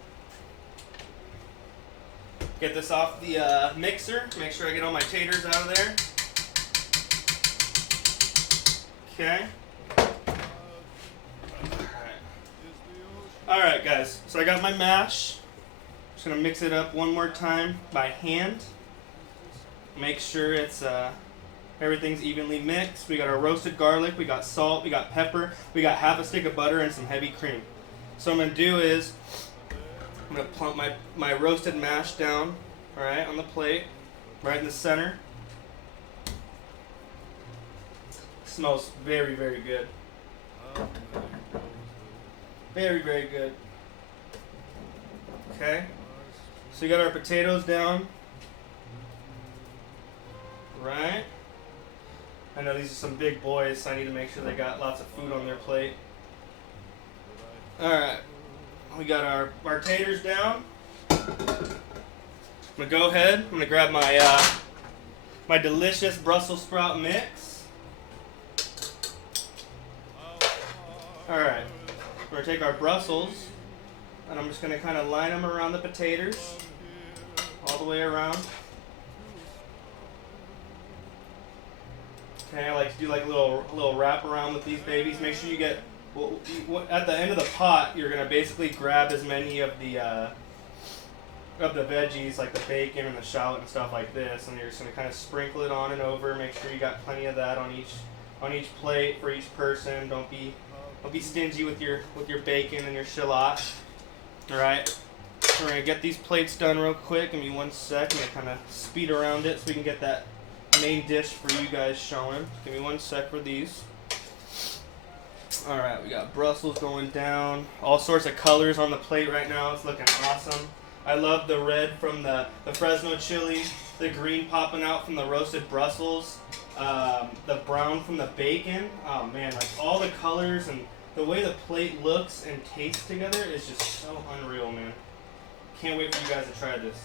Get this off the mixer. Make sure I get all my taters out of there. Okay. Alright, guys. So I got my mash. Just going to mix it up one more time by hand. Make sure it's everything's evenly mixed. We got our roasted garlic, we got salt, we got pepper, we got half a stick of butter and some heavy cream. So what I'm going to do is I'm going to plump my roasted mash down, alright, on the plate, right in the center. Smells very, very good. Very, very good. Okay, so we got our potatoes down. Right. I know these are some big boys, so I need to make sure they got lots of food on their plate. Alright. We got our taters down. I'm going to go ahead. I'm going to grab my my delicious Brussels sprout mix. Alright. We're going to take our Brussels, and I'm just going to kind of line them around the potatoes, all the way around. Okay, I like to do like a little wrap around with these babies. Make sure you get, at the end of the pot, you're going to basically grab as many of the veggies, like the bacon and the shallot and stuff like this, and you're just going to kind of sprinkle it on and over. Make sure you got plenty of that on each plate for each person. Don't be stingy with your bacon and your shallot. All right, so we're going to get these plates done real quick. Give me 1 sec. I'm going to kind of speed around it so we can get that main dish for you guys showing. Give me 1 sec for these. Alright, we got Brussels going down. All sorts of colors on the plate right now. It's looking awesome. I love the red from the Fresno chili, the green popping out from the roasted Brussels, the brown from the bacon. Oh man, like all the colors and the way the plate looks and tastes together is just so unreal, man. Can't wait for you guys to try this.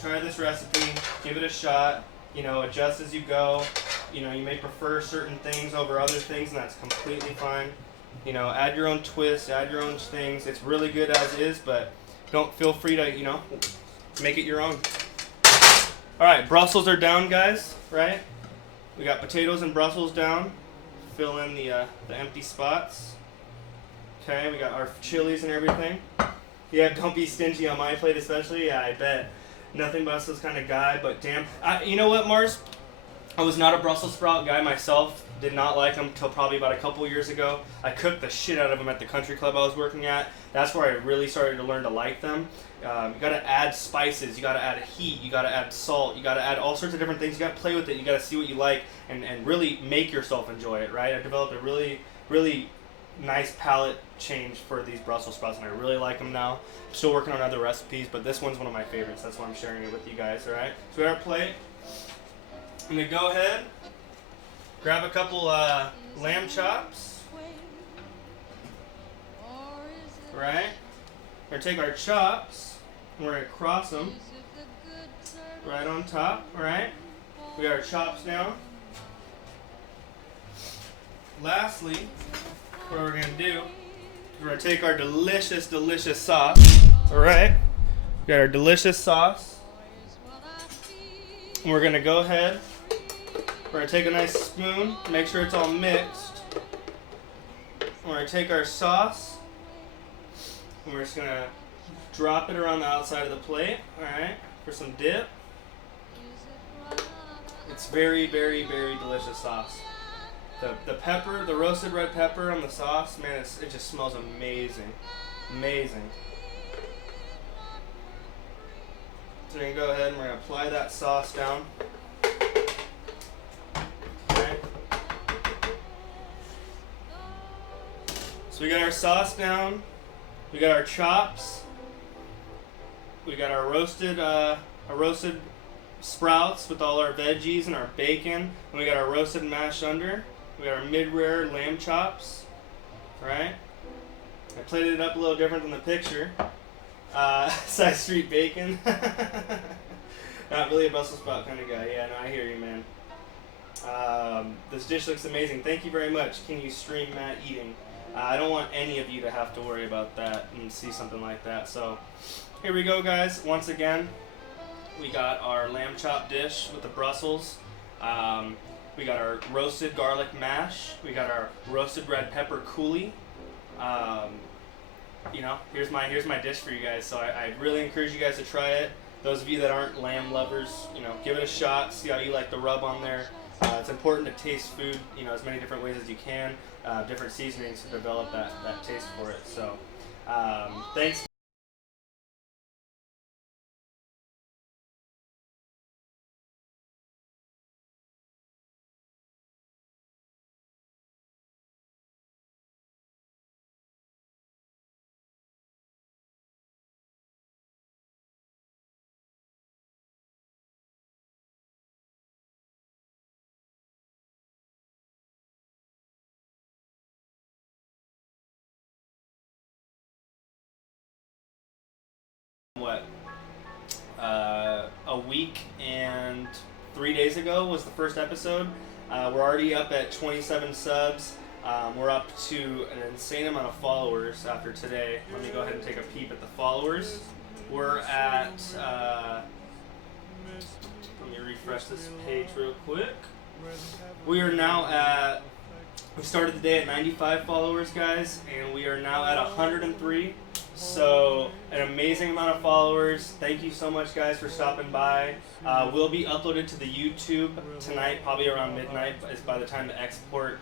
Try this recipe, give it a shot. Adjust as you go. You may prefer certain things over other things, and that's completely fine. Add your own twists, add your own things. It's really good as is, but don't feel free to, make it your own. All right, Brussels are down, guys, right? We got potatoes and Brussels down. Fill in the empty spots. Okay, we got our chilies and everything. Yeah, don't be stingy on my plate especially. Yeah, I bet. Nothing but this kind of guy, but damn. You know what, Mars? I was not a Brussels sprout guy myself. Did not like them until probably about a couple years ago. I cooked the shit out of them at the country club I was working at. That's where I really started to learn to like them. You gotta add spices, you gotta add heat, you gotta add salt, you gotta add all sorts of different things. You gotta play with it, you gotta see what you like, and really make yourself enjoy it, right? I developed a really nice palate change for these Brussels sprouts, and I really like them now. I'm still working on other recipes, but this one's one of my favorites. That's why I'm sharing it with you guys, alright? So we got our plate. I'm gonna go ahead, grab a couple lamb chops, right? We're gonna take our chops, and we're gonna cross them right on top, alright? We got our chops down. Lastly, what we're gonna do is we're gonna take our delicious sauce, alright? We got our delicious sauce, and we're gonna go ahead. We're going to take a nice spoon, make sure it's all mixed. We're going to take our sauce, and we're just going to drop it around the outside of the plate, alright, for some dip. It's very delicious sauce. The pepper, the roasted red pepper on the sauce, man, it just smells amazing. Amazing. So we're going to go ahead and we're going to apply that sauce down. So we got our sauce down, we got our chops, we got our roasted sprouts with all our veggies and our bacon, and we got our roasted mash under. We got our mid-rare lamb chops, right? I plated it up a little different than the picture. Side street bacon. Not really a Brussels sprout kind of guy. Yeah, no, I hear you, man. This dish looks amazing. Thank you very much. Can you stream Matt eating? I don't want any of you to have to worry about that and see something like that. So here we go, guys. Once again, we got our lamb chop dish with the Brussels. We got our roasted garlic mash. We got our roasted red pepper coulis. You know, here's my dish for you guys. So I really encourage you guys to try it. Those of you that aren't lamb lovers, you know, give it a shot. See how you like the rub on there. It's important to taste food, you know, as many different ways as you can. Different seasonings to develop that taste for it. So, thanks. What? A week and 3 days ago was the first episode. We're already up at 27 subs. We're up to an insane amount of followers after today. Let me go ahead and take a peep at the followers. We're at, let me refresh this page real quick. We are now at, we started the day at 95 followers, guys, and we are now at 103. So, an amazing amount of followers. Thank you so much, guys, for stopping by. We'll be uploaded to the YouTube tonight, probably around midnight, is by the time the export.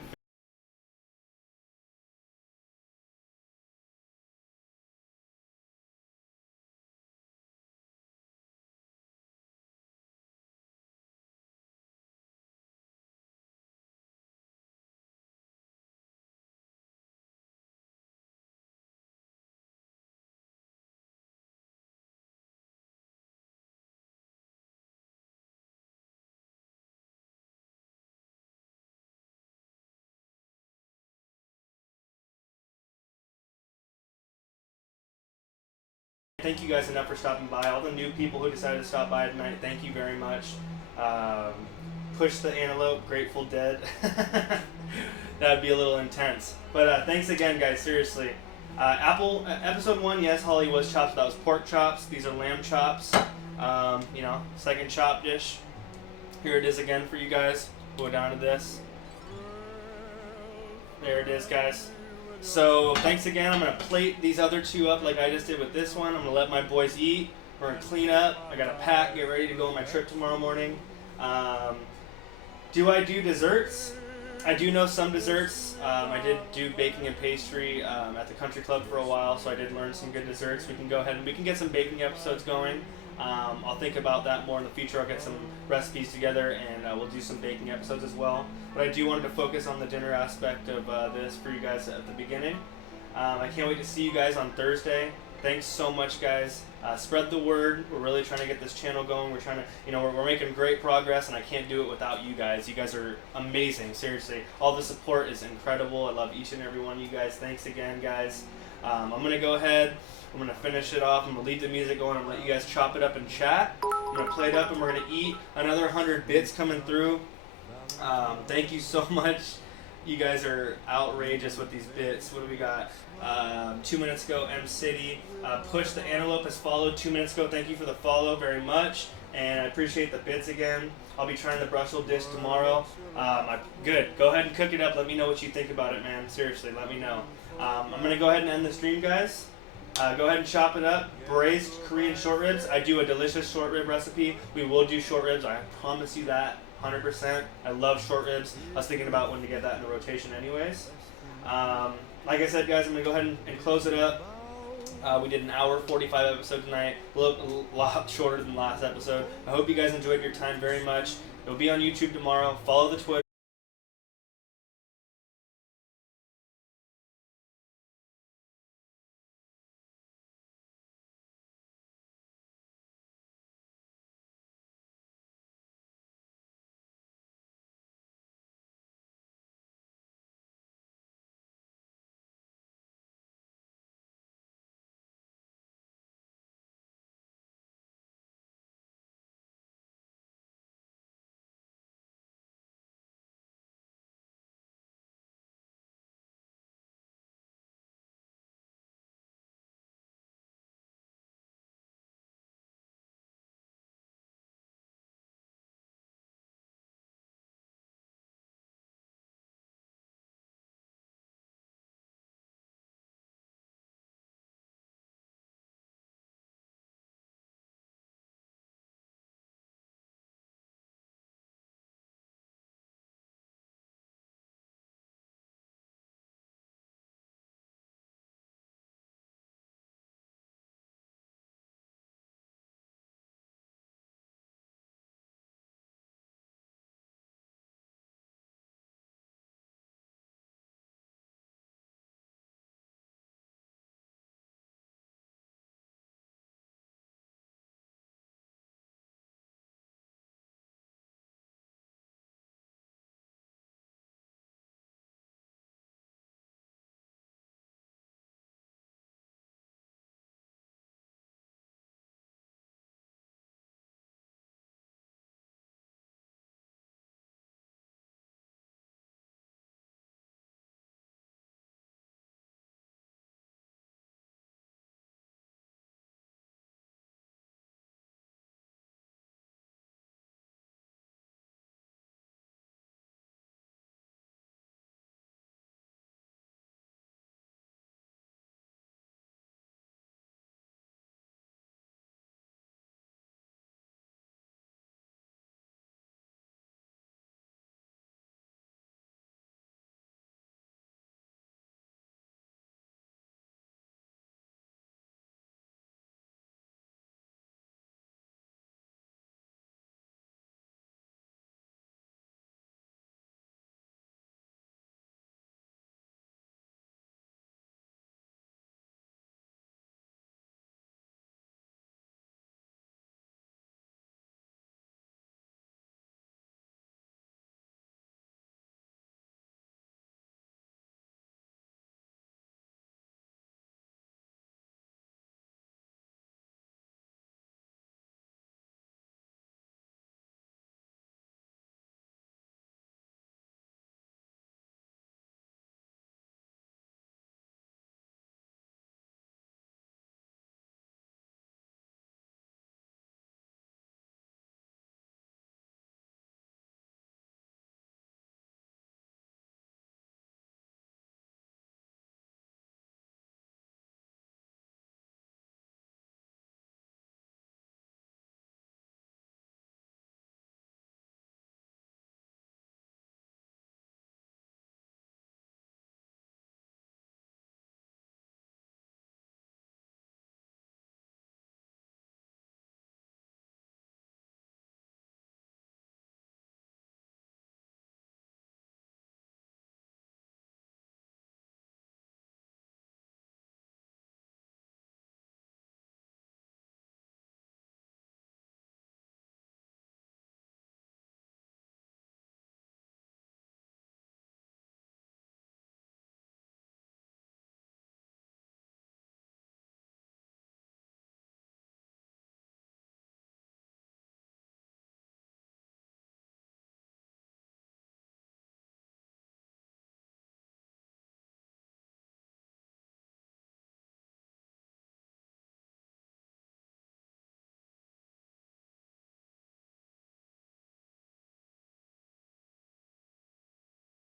Thank you guys enough for stopping by. All the new people who decided to stop by tonight, thank you very much. Push the Antelope, Grateful Dead. That would be a little intense. But thanks again, guys, seriously. Episode 1, yes, Holly was chops. That was pork chops. These are lamb chops. You know, second chop dish. Here it is again for you guys. Go down to this. There it is, guys. So thanks again. I'm going to plate these other two up like I just did with this one. I'm going to let my boys eat. We're going to clean up. I got to pack, get ready to go on my trip tomorrow morning. Do I do desserts? I do know some desserts. I did do baking and pastry at the country club for a while, so I did learn some good desserts. We can go ahead and we can get some baking episodes going. I'll think about that more in the future. I'll get some recipes together and we'll do some baking episodes as well. But I do want to focus on the dinner aspect of this for you guys at the beginning. I can't wait to see you guys on Thursday. Thanks so much, guys. Spread the word. We're really trying to get this channel going. We're trying to, we're making great progress, and I can't do it without you guys. You guys are amazing, seriously. All the support is incredible. I love each and every one of you guys. Thanks again, guys. I'm going to go ahead. I'm going to finish it off. I'm going to leave the music going. I'm going to let you guys chop it up and chat. I'm going to play it up, and we're going to eat. Another 100 bits coming through. Thank you so much. You guys are outrageous with these bits. What do we got? 2 minutes ago, M City. Push the Antelope has followed 2 minutes ago. Thank you for the follow very much. And I appreciate the bits again. I'll be trying the Brussels dish tomorrow. Good. Go ahead and cook it up. Let me know what you think about it, man. Seriously, let me know. I'm going to go ahead and end the stream, guys. Go ahead and chop it up. Braised Korean short ribs. I do a delicious short rib recipe. We will do short ribs. I promise you that. 100%. I love short ribs. I was thinking about when to get that in the rotation anyways. Like I said, guys, I'm going to go ahead and close it up. We did an hour 45 episode tonight. A lot shorter than last episode. I hope you guys enjoyed your time very much. It'll be on YouTube tomorrow. Follow the Twitter.